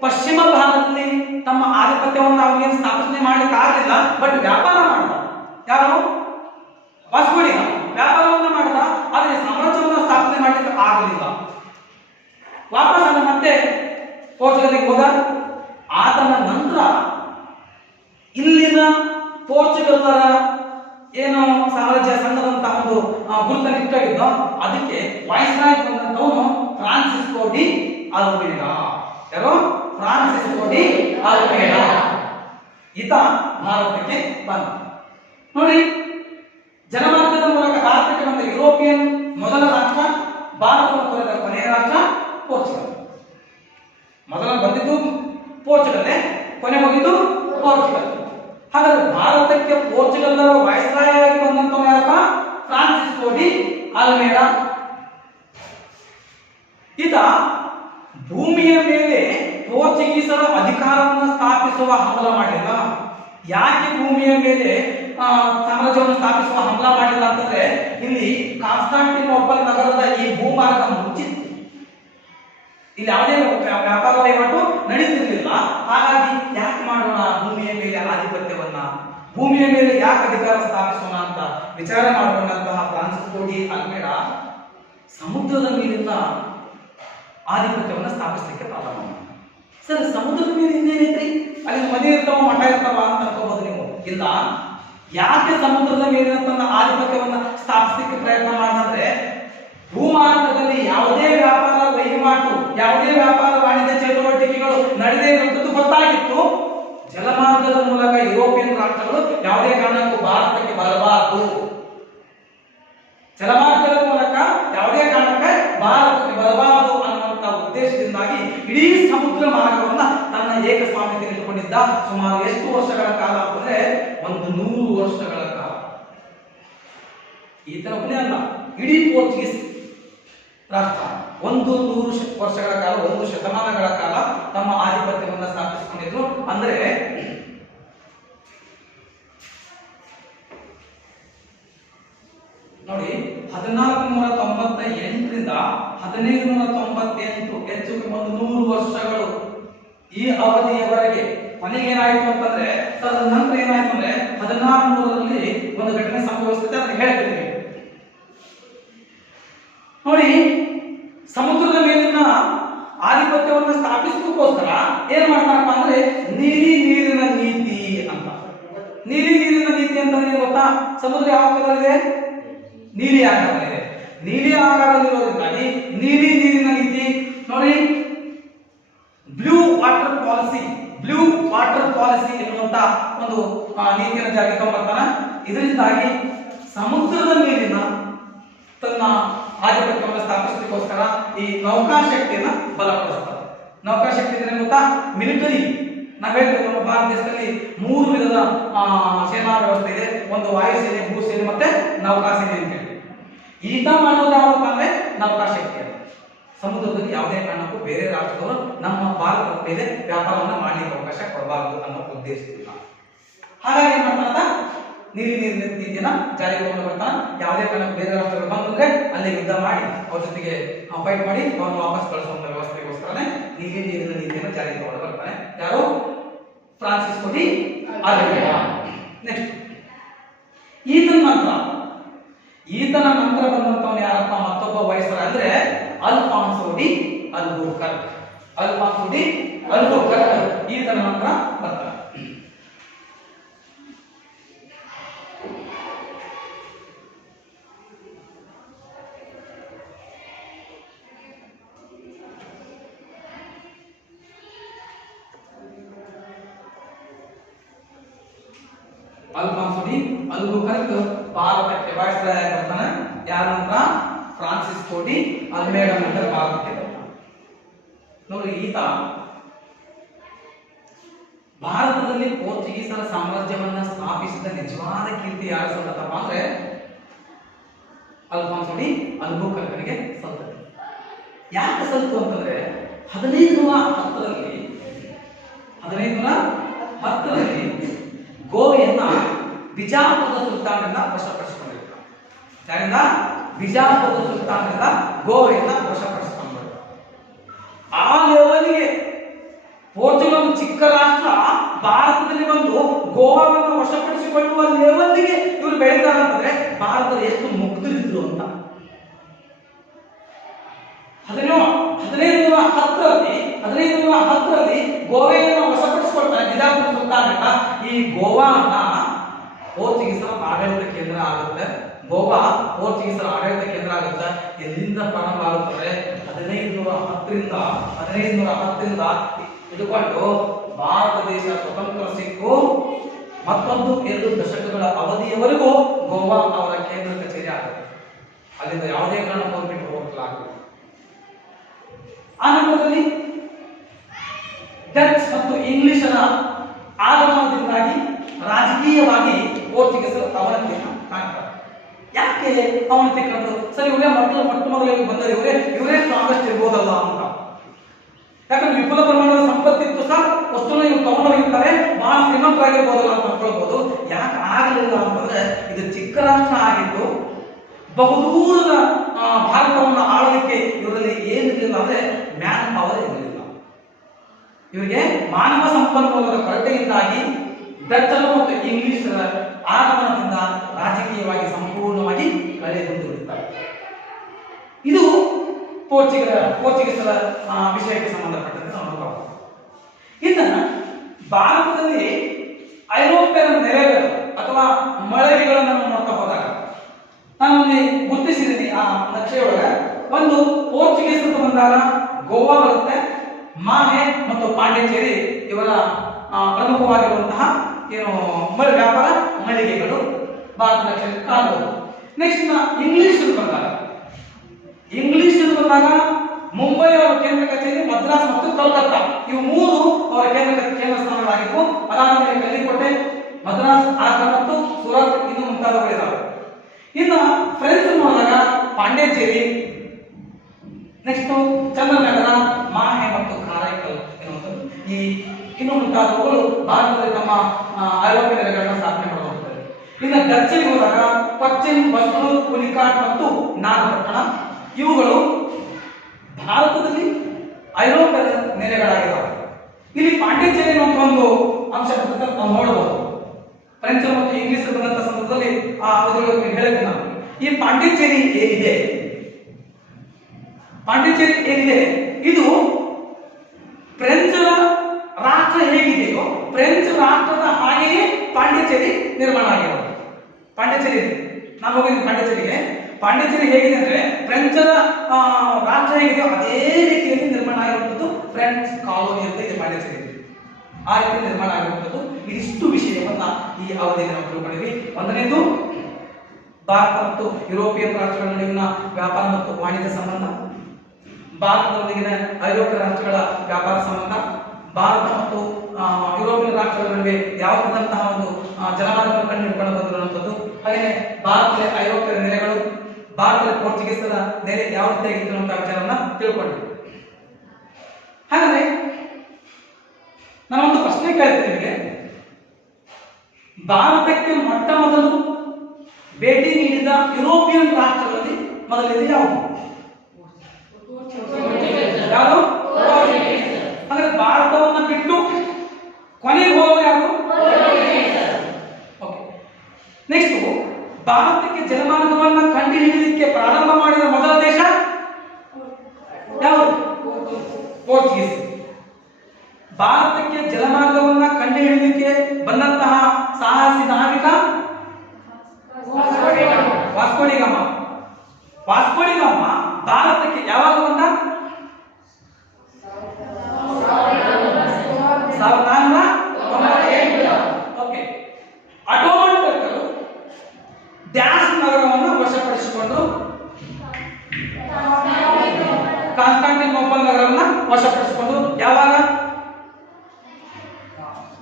ಪಶ್ಚಿಮ ಭಾರತದಲ್ಲಿ ತಮ್ಮ ಆಧಿಪತ್ಯವನ್ನು ಅವರಿಗೆ ಸ್ಥಾಪನೆ ಮಾಡಲಿಕ್ಕೆ ಆಗಲಿಲ್ಲ. ಬಟ್ ವ್ಯಾಪಾರ ಮಾಡಿದ ಯಾರು? ವಾಸ್ಕೋ ಡಿ ಗಾಮ ವ್ಯಾಪಾರವನ್ನ ಮಾಡಿದ, ಆದರೆ ಸಾಮ್ರಾಜ್ಯವನ್ನು ಸ್ಥಾಪನೆ ಮಾಡಲಿಕ್ಕೆ ಆಗಲಿಲ್ಲ. ವಾಪಸ್ ಆದ ಮತ್ತೆ ಪೋರ್ಚುಗಲ್ಗೆ ಹೋದ. ಆತನ ನಂತರ ಇಲ್ಲಿನ ಪೋರ್ಚುಗಲ್ಲರ ಏನು ಸಾಮ್ರಾಜ್ಯ ಸಂಘದಂತಹ ಒಂದು ಗುರುತನ್ನು ಇಟ್ಟಿದ್ದೋ ಅದಕ್ಕೆ ವಾಯ್ಸ್ರಾಯ್ ಬಂದಂತವನು ಫ್ರಾನ್ಸಿಸ್ಕೋ ಡಿ ಅಲ್ಮೇಡಾ. ಯಾರು? Francisco D Almeida. ಈತ ಭಾರತಕ್ಕೆ ಬಂದ. ನೋಡಿ, ಜಲಮಾರ್ಗದ ಮೂಲಕ ಭಾರತಕ್ಕೆ ಬಂದ ಯುರೋಪಿಯನ್ ಮೊದಲ ರಾಷ್ಟ್ರ, ಭಾರತವನ್ನು ತೊರೆದ ಕೊನೆಯ ರಾಷ್ಟ್ರ ಪೋರ್ಚುಗಲ್. ಮೊದಲ ಬಂದಿದ್ದು ಪೋರ್ಚುಗಲ್, ಕೊನೆ ಹೋಗಿದ್ದು ಪೋರ್ಚುಗಲ್. ಹಾಗಾದ್ರೆ ಭಾರತಕ್ಕೆ ಪೋರ್ಚುಗಲ್ನ ವಾಯ್ಸ್ರಾಯ್ ಆಗಿ ಬಂದಂತವನು ಯಾರಪ್ಪ? Francisco D Almeida. ಈತ ಭೂಮಿಯ ಮೇಲೆ ಪೋರ್ಚುಗೀಸರ ಅಧಿಕಾರವನ್ನು ಸ್ಥಾಪಿಸುವ ಹಂಬಲ ಮಾಡಿಲ್ಲ. ಯಾಕೆ ಭೂಮಿಯ ಮೇಲೆ ಸಾಮ್ರಾಜ್ಯವನ್ನು ಸ್ಥಾಪಿಸುವ ಹಂಬಲ ಮಾಡಿಲ್ಲ ಅಂತಂದ್ರೆ, ಇಲ್ಲಿ ಕಾನ್ಸ್ಟಾಂಟಿನೋಪಲ್ ನಗರದ ಈ ಭೂಮಾರ್ಗ ಮುಚ್ಚಿತ್ತು. ಇಲ್ಲಿ ಯಾವುದೇ ವ್ಯಾಪಾರ ವಹಿವಾಟು ನಡೀತಿರ್ಲಿಲ್ಲ. ಹಾಗಾಗಿ ಯಾಕೆ ಮಾಡೋಣ ಭೂಮಿಯ ಮೇಲೆ ಆಧಿಪತ್ಯವನ್ನ, ಭೂಮಿಯ ಮೇಲೆ ಯಾಕೆ ಅಧಿಕಾರ ಸ್ಥಾಪಿಸೋಣ ಅಂತ ವಿಚಾರ ಮಾಡಿಕೊಂಡಂತಹ ಫ್ರಾನ್ಸಿಸ್ಕೋ ಡಿ ಅಲ್ಮೇಡಾ ಸಮುದ್ರದ ಮೇಲಿಂದ ಆಧಿಪತ್ಯವನ್ನು ಸ್ಥಾಪಿಸಲಿಕ್ಕೆ ಪ್ರಾರಂಭ ಮಾಡಿದ. ಸರ್, ಸಮುದ್ರದ ಮೇಲೆ ಇನ್ನೇನೈತ್ರಿ? ಅಲ್ಲಿ ಮನೆ ಇರ್ತಾವ, ಮಠ ಇರ್ತಾವ ಅಂತ ಅನ್ಕೋಬಹುದು ನೀವು. ಇಲ್ಲ, ಯಾಕೆ ಸಮುದ್ರದ ಮೇಲಿನ ತನ್ನ ಆಧಿಪತ್ಯವನ್ನು ಸ್ಥಾಪಿಸಲಿಕ್ಕೆ ಪ್ರಯತ್ನ ಮಾಡಿದ್ರೆ, ಭೂಮಾರ್ಗದಲ್ಲಿ ಯಾವುದೇ ವ್ಯಾಪಾರ ವಹಿವಾಟು, ಯಾವುದೇ ವ್ಯಾಪಾರ ವಾಣಿಜ್ಯ ಚಟುವಟಿಕೆಗಳು ನಡೆದೇ ಇರುವಂತದ್ದು ಗೊತ್ತಾಗಿತ್ತು. ಜಲಮಾರ್ಗದ ಮೂಲಕ ಯುರೋಪಿಯನ್ ರಾಷ್ಟ್ರಗಳು ಯಾವುದೇ ಕಾರಣಕ್ಕೂ ಭಾರತಕ್ಕೆ ಬರಬಾರದು, ಜಲಮಾರ್ಗದ ಮೂಲಕ ಯಾವುದೇ ಕಾರಣಕ್ಕೆ ಭಾರತಕ್ಕೆ ಬರಬಾರದು ಅನ್ನುವಂತ ಉದ್ದೇಶದಿಂದಾಗಿ ಇಡೀ ಸಮುದ್ರ ಮಾರ್ಗವನ್ನ ತನ್ನ ಏಕಸ್ವಾಮ್ಯತೆ ಇಟ್ಟುಕೊಂಡಿದ್ದ. ಸುಮಾರು ಎಷ್ಟು ವರ್ಷಗಳ ಕಾಲ ಅಂತಂದ್ರೆ 100 ವರ್ಷಗಳ ಕಾಲ. ಈ ತರ ಒಬ್ಬನೇ ಅಲ್ಲ, ಇಡೀ ಪೋರ್ಚುಗೀಸ್ ರಾಷ್ಟ್ರ 100 ವರ್ಷಗಳ ಕಾಲ, 1 ಶತಮಾನಗಳ ಕಾಲ ತಮ್ಮ ಆಧಿಪತ್ಯವನ್ನು ಸ್ಥಾಪಿಸಿಕೊಂಡಿದ್ರು. ಅಂದ್ರೆ ನೋಡಿ, 1498ರಿಂದ 1598 ಹೆಚ್ಚು 100 ವರ್ಷಗಳು ಈ ಅವಧಿಯವರೆಗೆ. ಕೊನೆಗೆ ಏನಾಯ್ತು ಅಂತಂದ್ರೆ, ತದನಂತರ ಏನಾಯ್ತು ಅಂದ್ರೆ 1600ರಲ್ಲಿ ಒಂದು ಘಟನೆ ಸಂಭವಿಸುತ್ತೆ, ಅಂತ ಹೇಳ್ತೀನಿ ನೋಡಿ. ಸಮುದ್ರದ ಮೇಲಿನ ಆಧಿಪತ್ಯವನ್ನು ಸ್ಥಾಪಿಸೋದಕ್ಕೋಸ್ಕರ ಏನ್ ಮಾಡ್ತಾರಪ್ಪ ಅಂದ್ರೆ ನೀಲಿ ನೀರಿನ ನೀತಿ ಅಂತ. ನೀಲಿ ನೀರಿನ ನೀತಿ ಅಂತಂದ್ರೆ ಗೊತ್ತಾ? ಸಮುದ್ರ ಯಾವ ಆಕಾರದಲ್ಲಿದೆ? ನೀಲಿ ಆಕಾರದಲ್ಲಿದೆ. ನೀಲಿ ಆಕಾರದಲ್ಲಿರೋದ್ರಿಂದಾಗಿ ನೀಲಿ ನೀರಿನ ನೀತಿ ನೋಡಿ, blue water policy, blue water policy ಎನ್ನುವಂತ ಒಂದು ನೀತಿಯನ್ನು ಜಾರಿಗೆ ತಗೊಂಡ್ಬರ್ತಾನ. ಇದರಿಂದಾಗಿ ಸಮುದ್ರದ ಮೇಲಿನ ತನ್ನ ಆಧಿಪತ್ಯವನ್ನು ಸ್ಥಾಪಿಸಲಿಕ್ಕೋಸ್ಕರ ಈ ನೌಕಾಶಕ್ತಿಯನ್ನ ಬಲಪಡಿಸ್ತಾರೆ. ನೌಕಾಶಕ್ತಿ ಅಂದ್ರೆ ಗೊತ್ತಾ? ಮಿಲಿಟರಿ. ನಾವು ಹೇಳಿದ್ರೆ ನಮ್ಮ ಭಾರತ ದೇಶದಲ್ಲಿ 3 ವಿಧದ ಸೇನಾ ವ್ಯವಸ್ಥೆ ಇದೆ. ಒಂದು ವಾಯುಸೇನೆ, ಭೂಸೇನೆ ಮತ್ತೆ ನೌಕಾಸೇನೆ ಅಂತ ಹೇಳಿ. ಈತ ಮಾಡೋದು ಯಾವಪ್ಪ ಅಂದ್ರೆ ನೌಕಾಶಕ್ತಿ. ಸಮುದ್ರದಲ್ಲಿ ಯಾವುದೇ ಕಾರಣಕ್ಕೂ ಬೇರೆ ರಾಷ್ಟ್ರದವರು ನಮ್ಮ ಭಾರತದ ಮೇಲೆ ವ್ಯಾಪಾರವನ್ನು ಮಾಡಲಿಕ್ಕೆ ಅವಕಾಶ ಕೊಡಬಾರದು ಅನ್ನೋ ಉದ್ದೇಶದಿಂದ ಹಾಗಾಗಿ ಏನ್ ಮಾಡ್ತಾನ, ನೀರಿನ ನೀತಿಯನ್ನ ಜಾರಿಗೆ ತಗೊಂಡು ಬರ್ತಾನ. ಯಾವುದೇ ಕಾರಣಕ್ಕೂ ಬೇರೆ ರಾಷ್ಟ್ರಗಳು ಬಂದ್ರೆ ಅಲ್ಲಿ ಯುದ್ಧ ಮಾಡಿ ಅವ್ರ ಜೊತೆಗೆ ಫೈಟ್ ಮಾಡಿ ಅವ್ರನ್ನ ವಾಪಸ್ ಕಳಿಸುವಂತ ವ್ಯವಸ್ಥೆಗೋಸ್ಕರನೇ ನೀರಿನ ನೀತಿಯನ್ನು ಜಾರಿಗೆ ತಗೊಂಡು ಬರ್ತಾನೆ. ಯಾರು? Francisco D Almeida. ನೆಕ್ಸ್ಟ್ ಈತನ ನಂತರ ಬಂದಂತವನು ಯಾರಪ್ಪ? ಮತ್ತೊಬ್ಬ ವೈಸರ ಅಂದ್ರೆ Alfonso D Albuquerque. Alfonso D Albuquerque ಈತನ ನಂತರ ಬರ್ತಾನೆ. ಅಲ್ಫಾನ್ಸೋ ಡಿ ಅಲ್ಬುಕರ್ಕ್ ಭಾರತಕ್ಕೆ ವಾಯ್ಸ್ರಾಯ್ ಆಗಿ ಬರ್ತಾನೆ. ಯಾರ ನಂತರ? ಫ್ರಾನ್ಸಿಸ್ಕೋ ಡಿ ಅಲ್ಮೇಡಾ ನಂತರ ಭಾರತಕ್ಕೆ ಬರ್ತಾನೆ. ನೋಡಿ, ಈತ ಭಾರತದಲ್ಲಿ ಪೋರ್ಚುಗೀಸರ ಸಾಮ್ರಾಜ್ಯವನ್ನ ಸ್ಥಾಪಿಸಿದ ನಿಜವಾದ ಕೀರ್ತಿ ಯಾರು ಸಲ್ಲತ್ತಪ್ಪ ಅಂದ್ರೆ ಅಲ್ಫಾನ್ಸೋ ಡಿ ಅಲ್ಬುಕರ್ಕ್ಗೆ ಸಲ್ತದೆ. ಯಾಕೆ ಸಲ್ತು ಅಂತಂದ್ರೆ 1510ರಲ್ಲಿ ಗೋವೆಯನ್ನ ಬಿಜಾಪುರದ ಸುಲ್ತಾನರಿಂದ ವಶಪಡಿಸಿಕೊಂಡಿರ್ತಾರೆ. ಯಾರಿಂದ? ಬಿಜಾಪುರದ ಸುಲ್ತಾನರಿಂದ ಗೋವೆಯನ್ನ ವಶಪಡಿಸಿಕೊಂಡ್ರು. ಆ ಲೆವೆಲ್ಗೆ ಪೋರ್ಚುಗಲ್ ಚಿಕ್ಕ ರಾಷ್ಟ್ರ ಭಾರತದಲ್ಲಿ ಬಂದು ಗೋವಾವನ್ನು ವಶಪಡಿಸಿಕೊಳ್ಳುವ ಲೆವೆಲ್ಗೆ ಇವರು ಬೆಳೆದಾರ ಅಂತಂದ್ರೆ ಭಾರತದಲ್ಲಿ ಎಷ್ಟು ಮುಗ್ಧರಿದ್ರು ಅಂತ. 1510ರಲ್ಲಿ ಗೋವೆಯನ್ನು ವಶಪಡಿಸಿಕೊಳ್ತಾರೆ ಬಿಜಾಪುರ ಸುಲ್ತಾನರಿಂದ. ಈ ಗೋವಾನ ಪೋರ್ಚುಗೀಸರ ಆಡಳಿತ ಕೇಂದ್ರ ಆಗುತ್ತೆ. ಗೋವಾ ಪೋರ್ಚುಗೀಸರ ಆಡಳಿತ ಕೇಂದ್ರ ಆಗುತ್ತೆ. ಎಲ್ಲಿಂದ ಪ್ರಾರಂಭ ಆಗುತ್ತದೆ? 1510ರಿಂದ ಹಿಡ್ಕೊಂಡು ಭಾರತ ದೇಶ ಸ್ವತಂತ್ರ ಸಿಕ್ಕು ಮತ್ತೊಂದು 2 ದಶಕಗಳ ಅವಧಿಯವರೆಗೂ ಗೋವಾ ಅವರ ಕೇಂದ್ರ ಕಚೇರಿ ಆಗುತ್ತೆ. ಅಲ್ಲಿಂದ ಯಾವುದೇ ಕಾರಣಕ್ಕೂ ಬಿಟ್ಟು ಹೋಗಲಾಗುತ್ತದೆ. ಆ ನಂತರದಲ್ಲಿ ಡಚ್ ಮತ್ತು ಇಂಗ್ಲಿಷರ ಆಗಮನದಿಂದಾಗಿ ರಾಜಕೀಯವಾಗಿ ಪೋರ್ಚುಗೀಸರು ಅವನತಿಯನ್ನು ಕಾಣ್ತಾರೆ. ಯಾಕೆ ಅವನತಿ ಕಂಡು? ಸರಿ, ಇವರೇ ಮೊಟ್ಟ ಮೊದಲಿಗೆ ಬಂದರೆ ಇವರೇ ಸ್ಟ್ರಾಂಗೆಸ್ಟ್ ಇರ್ಬೋದಲ್ಲ ಅಂತ. ಯಾಕಂದ್ರೆ ವಿಪುಲ ಪ್ರಮಾಣದ ಸಂಪತ್ತಿತ್ತು ಸಹ ವಸ್ತುನ ಇವ್ರು ತಗೊಂಡೋಗಿರ್ತಾರೆ, ಬಹಳ ಶ್ರೀಮಂತರಾಗಿರ್ಬೋದಲ್ಲ ಅಂತ ಅನ್ಕೊಳ್ಬಹುದು. ಯಾಕೆ ಆಗಲಿಲ್ಲ ಅಂತಂದ್ರೆ ಇದು ಚಿಕ್ಕ ರಾಷ್ಟ್ರ ಆಗಿದ್ದು ಬಹುದೂರದ ಭಾರತವನ್ನು ಆಳೋದಕ್ಕೆ ಇವರಲ್ಲಿ ಏನಿರಲಿಲ್ಲ ಅಂದ್ರೆ ಮ್ಯಾನ್ ಪವರ್ ಇರಲಿಲ್ಲ. ಇವರಿಗೆ ಮಾನವ ಸಂಪನ್ಮೂಲದ ಕೊರತೆಯಿಂದಾಗಿ ಡಚ್ಚರು ಮತ್ತು ಇಂಗ್ಲಿಷರ ಆಗಮನದಿಂದ ರಾಜಕೀಯವಾಗಿ ಸಂಪೂರ್ಣವಾಗಿ ಕಳೆದುಕೊಂಡು ಬಿಡುತ್ತಾರೆ. ಇದು ಪೋರ್ಚುಗೀಸರ ವಿಷಯಕ್ಕೆ ಸಂಬಂಧಪಟ್ಟಂತೆ ನಾವು ನೋಡಬಹುದು. ಇನ್ನು ಭಾರತದಲ್ಲಿ ಐರೋಪ್ಯರ ನೆರೆಗಳು ಅಥವಾ ಮಳವಿಗಳನ್ನು ನೋಡ್ತಾ ಹೋದಾಗ ನಾನು ಗುರುತಿಸಿದ್ದೀನಿ ಆ ನಕ್ಷೆಯೊಳಗೆ. ಒಂದು ಪೋರ್ಚುಗೀಸರು ಬಂದಾಗ ಗೋವಾ ಬರುತ್ತೆ, ಮಾಹೆ ಮತ್ತು ಪಾಂಡಿಚೇರಿ ಇವರ ಪ್ರಮುಖವಾಗಿರುವಂತಹ ವ್ಯಾಪಾರ ಮಳಿಗೆಗಳು ಭಾರತ ನಕ್ಷೆಯಲ್ಲಿ ಕಾಣಬಹುದು. ನೆಕ್ಸ್ಟ್ ಇಂಗ್ಲಿಷರು ಬಂದಾಗ ಮುಂಬೈ ಅವರ ಕೇಂದ್ರ ಕಚೇರಿ, ಮದ್ರಾಸ್ ಮತ್ತು ಕೋಲ್ಕತ್ತಾ ಇವು 3 ಅವರ ಕೇಂದ್ರ ಸ್ಥಾನಗಳಾಗಿತ್ತು. ಅದಾದಮೇಲೆ ಕಲ್ಲಿಕೋಟೆ, ಮದ್ರಾಸ್, ಆಗ್ರಾ ಮತ್ತು ಸೂರತ್ ಇನ್ನು ಮುಂತಾದವುಗಳಿದ್ದಾವೆ. ಇನ್ನು ಫ್ರೆಂಚ್ ನೋಡಿದಾಗ ಪಾಂಡಿಚೇರಿ, ನೆಕ್ಸ್ಟ್ ಚಂದ್ರನಗರ, ಮಾಹೆ ಮತ್ತು ಕಾರೈಕಲ್ ಎನ್ನುವಂಥದ್ದು ಈ ಇನ್ನು ಮುಂತಾದವುಗಳು ಭಾರತದಲ್ಲಿ ತಮ್ಮ ಐರೋಪ್ಯ ನೆಲೆಗಳನ್ನ ಸ್ಥಾಪನೆ ಮಾಡಬಹುದು. ಇನ್ನು ಡಚ್ಚಿಗೆ ಹೋದಾಗ ಕೊಚ್ಚಿನ್, ಬಸ್ರೂರ್, ಪುಲಿಕಾಟ್ ಮತ್ತು ನಾಗಪಟ್ಟಣ ಇವುಗಳು ಭಾರತದಲ್ಲಿ ಐರೋಪ್ಯ ನೆಲೆಗಳಾಗಿದ್ದಾವೆ. ಇಲ್ಲಿ ಪಾಂಡಿಚೇರಿ ಅನ್ನುವಂಥ ಒಂದು ಅಂಶ ನಾವು ನೋಡಬಹುದು. ಫ್ರೆಂಚ್ ಮತ್ತು ಇಂಗ್ಲಿಷ್ ಬಂದಂತ ಸಂದರ್ಭದಲ್ಲಿ ಆ ಅವಧಿಗಳನ್ನು ಹೇಳಿದ್ದೆ ನಾನು. ಈ ಪಾಂಡಿಚೇರಿ ಏನಿದೆ ಇದು ಫ್ರೆಂಚರ ರಾಷ್ಟ್ರ ಹೇಗಿದೆಯೋ ಫ್ರೆಂಚ್ ರಾಷ್ಟ್ರದ ಹಾಗೆಯೇ ಪಾಂಡಿಚೇರಿ ನಿರ್ಮಾಣ ಆಗಿರೋದು. ಪಾಂಡಿಚೇರಿ ನಾನು ಹೋಗಿದ್ದೀನಿ ಪಾಂಡಿಚೇರಿಗೆ. ಪಾಂಡಿಚೇರಿ ಹೇಗಿದೆ ಅಂದ್ರೆ ಫ್ರೆಂಚರ ರಾಷ್ಟ್ರ ಹೇಗಿದೆಯೋ ಅದೇ ರೀತಿಯಲ್ಲಿ ನಿರ್ಮಾಣ ಆಗಿರುವಂಥದ್ದು ಫ್ರೆಂಚ್ ಕಾಲೋನಿ ಅಂತ ಇದೆ ಪಾಂಡಿಚೇರಿ. ಆ ರೀತಿ ನಿರ್ಮಾಣ ಆಗಿರುವಂಥದ್ದು. ಇದಿಷ್ಟು ವಿಷಯವನ್ನ ಈ ಅವಧಿಯಲ್ಲಿ ನಾವು ತಿಳ್ಕೊಂಡಿದ್ವಿ. ಒಂದನೇದು ಭಾರತ ಮತ್ತು ಯುರೋಪಿಯನ್ ರಾಷ್ಟ್ರಗಳ ನಡುವಿನ ವ್ಯಾಪಾರ ಮತ್ತು ವಾಣಿಜ್ಯ ಸಂಬಂಧ, ಭಾರತದೊಂದಿಗಿನ ಐರೋಪ್ಯ ರಾಷ್ಟ್ರಗಳ ವ್ಯಾಪಾರ ಸಂಬಂಧ, ಭಾರತ ಮತ್ತು ಯುರೋಪಿಯನ್ ರಾಷ್ಟ್ರಗಳ ನಡುವೆ ಯಾವುದಂತಹ ಒಂದು ಜಲಮಾರ್ಗವನ್ನು ಕಂಡುಹಿಡಿದುಕೊಂಡು ಬಂದಿರುವಂಥದ್ದು, ಹಾಗೆಯೇ ಭಾರತದ ಐರೋಪ್ಯರ ನೆಲೆಗಳು, ಭಾರತದ ಪೋರ್ಚುಗೀಸರ ನೆಲೆ ಯಾವ ರೀತಿಯಾಗಿತ್ತು ಅನ್ನುವಂಥ ವಿಚಾರವನ್ನ ತಿಳ್ಕೊಂಡಿದ್ವಿ. ಹಾಗಾದ್ರೆ ನಾನೊಂದು ಪ್ರಶ್ನೆ ಕೇಳ್ತೇನೆ ನಿಮಗೆ, ಭಾರತಕ್ಕೆ ಮೊಟ್ಟ ಮೊದಲು ಭೇಟಿ ನೀಡಿದ ಯುರೋಪಿಯನ್ ರಾಷ್ಟ್ರಗಳಲ್ಲಿ ಮೊದಲಿದೆ ಯಾವುದು? ಯಾವುದು? ಅಂದ್ರೆ ಭಾರತವನ್ನು ಬಿಟ್ಟು ಕೊನೆಗೆ ಹೋಗೋದು ಯಾವುದು? ಓಕೆ. ನೆಕ್ಸ್ಟ್, ಭಾರತಕ್ಕೆ ಜಲಮಾರ್ಗವನ್ನು ಕಂಡುಹಿಡಿಯಲಿಕ್ಕೆ ಪ್ರಾರಂಭ ಮಾಡಿದ ಮೊದಲ ದೇಶ ಯಾವುದು? ಪೋರ್ಚುಗೀಸ್. ಭಾರತಕ್ಕೆ ಜಲಮಾರ್ಗವನ್ನು ಕಂಡುಹಿಡಿಯಲಿಕ್ಕೆ ಬಂದಂತಹ ಸಾಹಸಿ ನಾವಿಕ ವಾಸ್ಕೋ ಡಿ ಗಾಮ. ವಾಸ್ಕೋ ಡಿ ಗಾಮ ಭಾರತಕ್ಕೆ ಯಾವಾಗ ಬಂದ? 1498. ಓಕೆ. ಅಟೋಮನ್ ಟರ್ಕರು ಡ್ಯಾಸ್ ನಗರವನ್ನು ವಶಪಡಿಸಿಕೊಂಡ್ರು, ಕಾನ್ಸ್ಟಾಂಟಿನೋಪಲ್ ನಗರವನ್ನು ವಶಪಡಿಸಿಕೊಂಡ್ರು. ಯಾವಾಗ?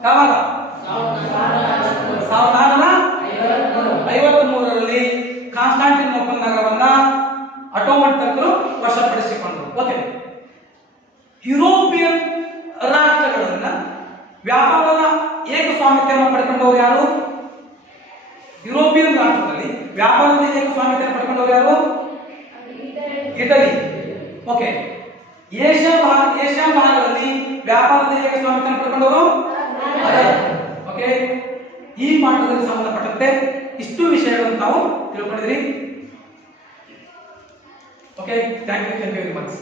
1453ರಲ್ಲಿ ಕಾನ್ಸ್ಟಾಂಟಿನೋಪಲ್ ನಗರವನ್ನ ಅಟೋಮನ್ ಟರ್ಕರು ವಶಪಡಿಸಿಕೊಂಡರು. ಓಕೆ. ಯುರೋಪಿಯನ್ ರಾಷ್ಟ್ರಗಳನ್ನ ವ್ಯಾಪಾರದ ಏಕಸ್ವಾಮ್ಯತೆಯನ್ನು ಪಡೆದುಕೊಂಡವರು ಯಾರು? ಯುರೋಪಿಯನ್ ರಾಷ್ಟ್ರದಲ್ಲಿ ವ್ಯಾಪಾರದ ಏಕಸ್ವಾಮ್ಯತೆಯನ್ನು ಪಡೆದುಕೊಂಡವರು ಯಾರು? ಇಟಲಿ. ಓಕೆ. ಏಷ್ಯಾ ಭಾಗದಲ್ಲಿ ವ್ಯಾಪಾರದ ಏಕಸ್ವಾಮ್ಯತೆಯನ್ನು ಪಡೆದುಕೊಂಡವರು ಓಕೆ. ಈ ಪಾಠದಲ್ಲಿ ಸಂಬಂಧಪಟ್ಟಂತೆ ಇಷ್ಟು ವಿಷಯಗಳನ್ನು ತಾವು ತಿಳ್ಕೊಂಡಿದ್ರಿ. Okay, thank you very much.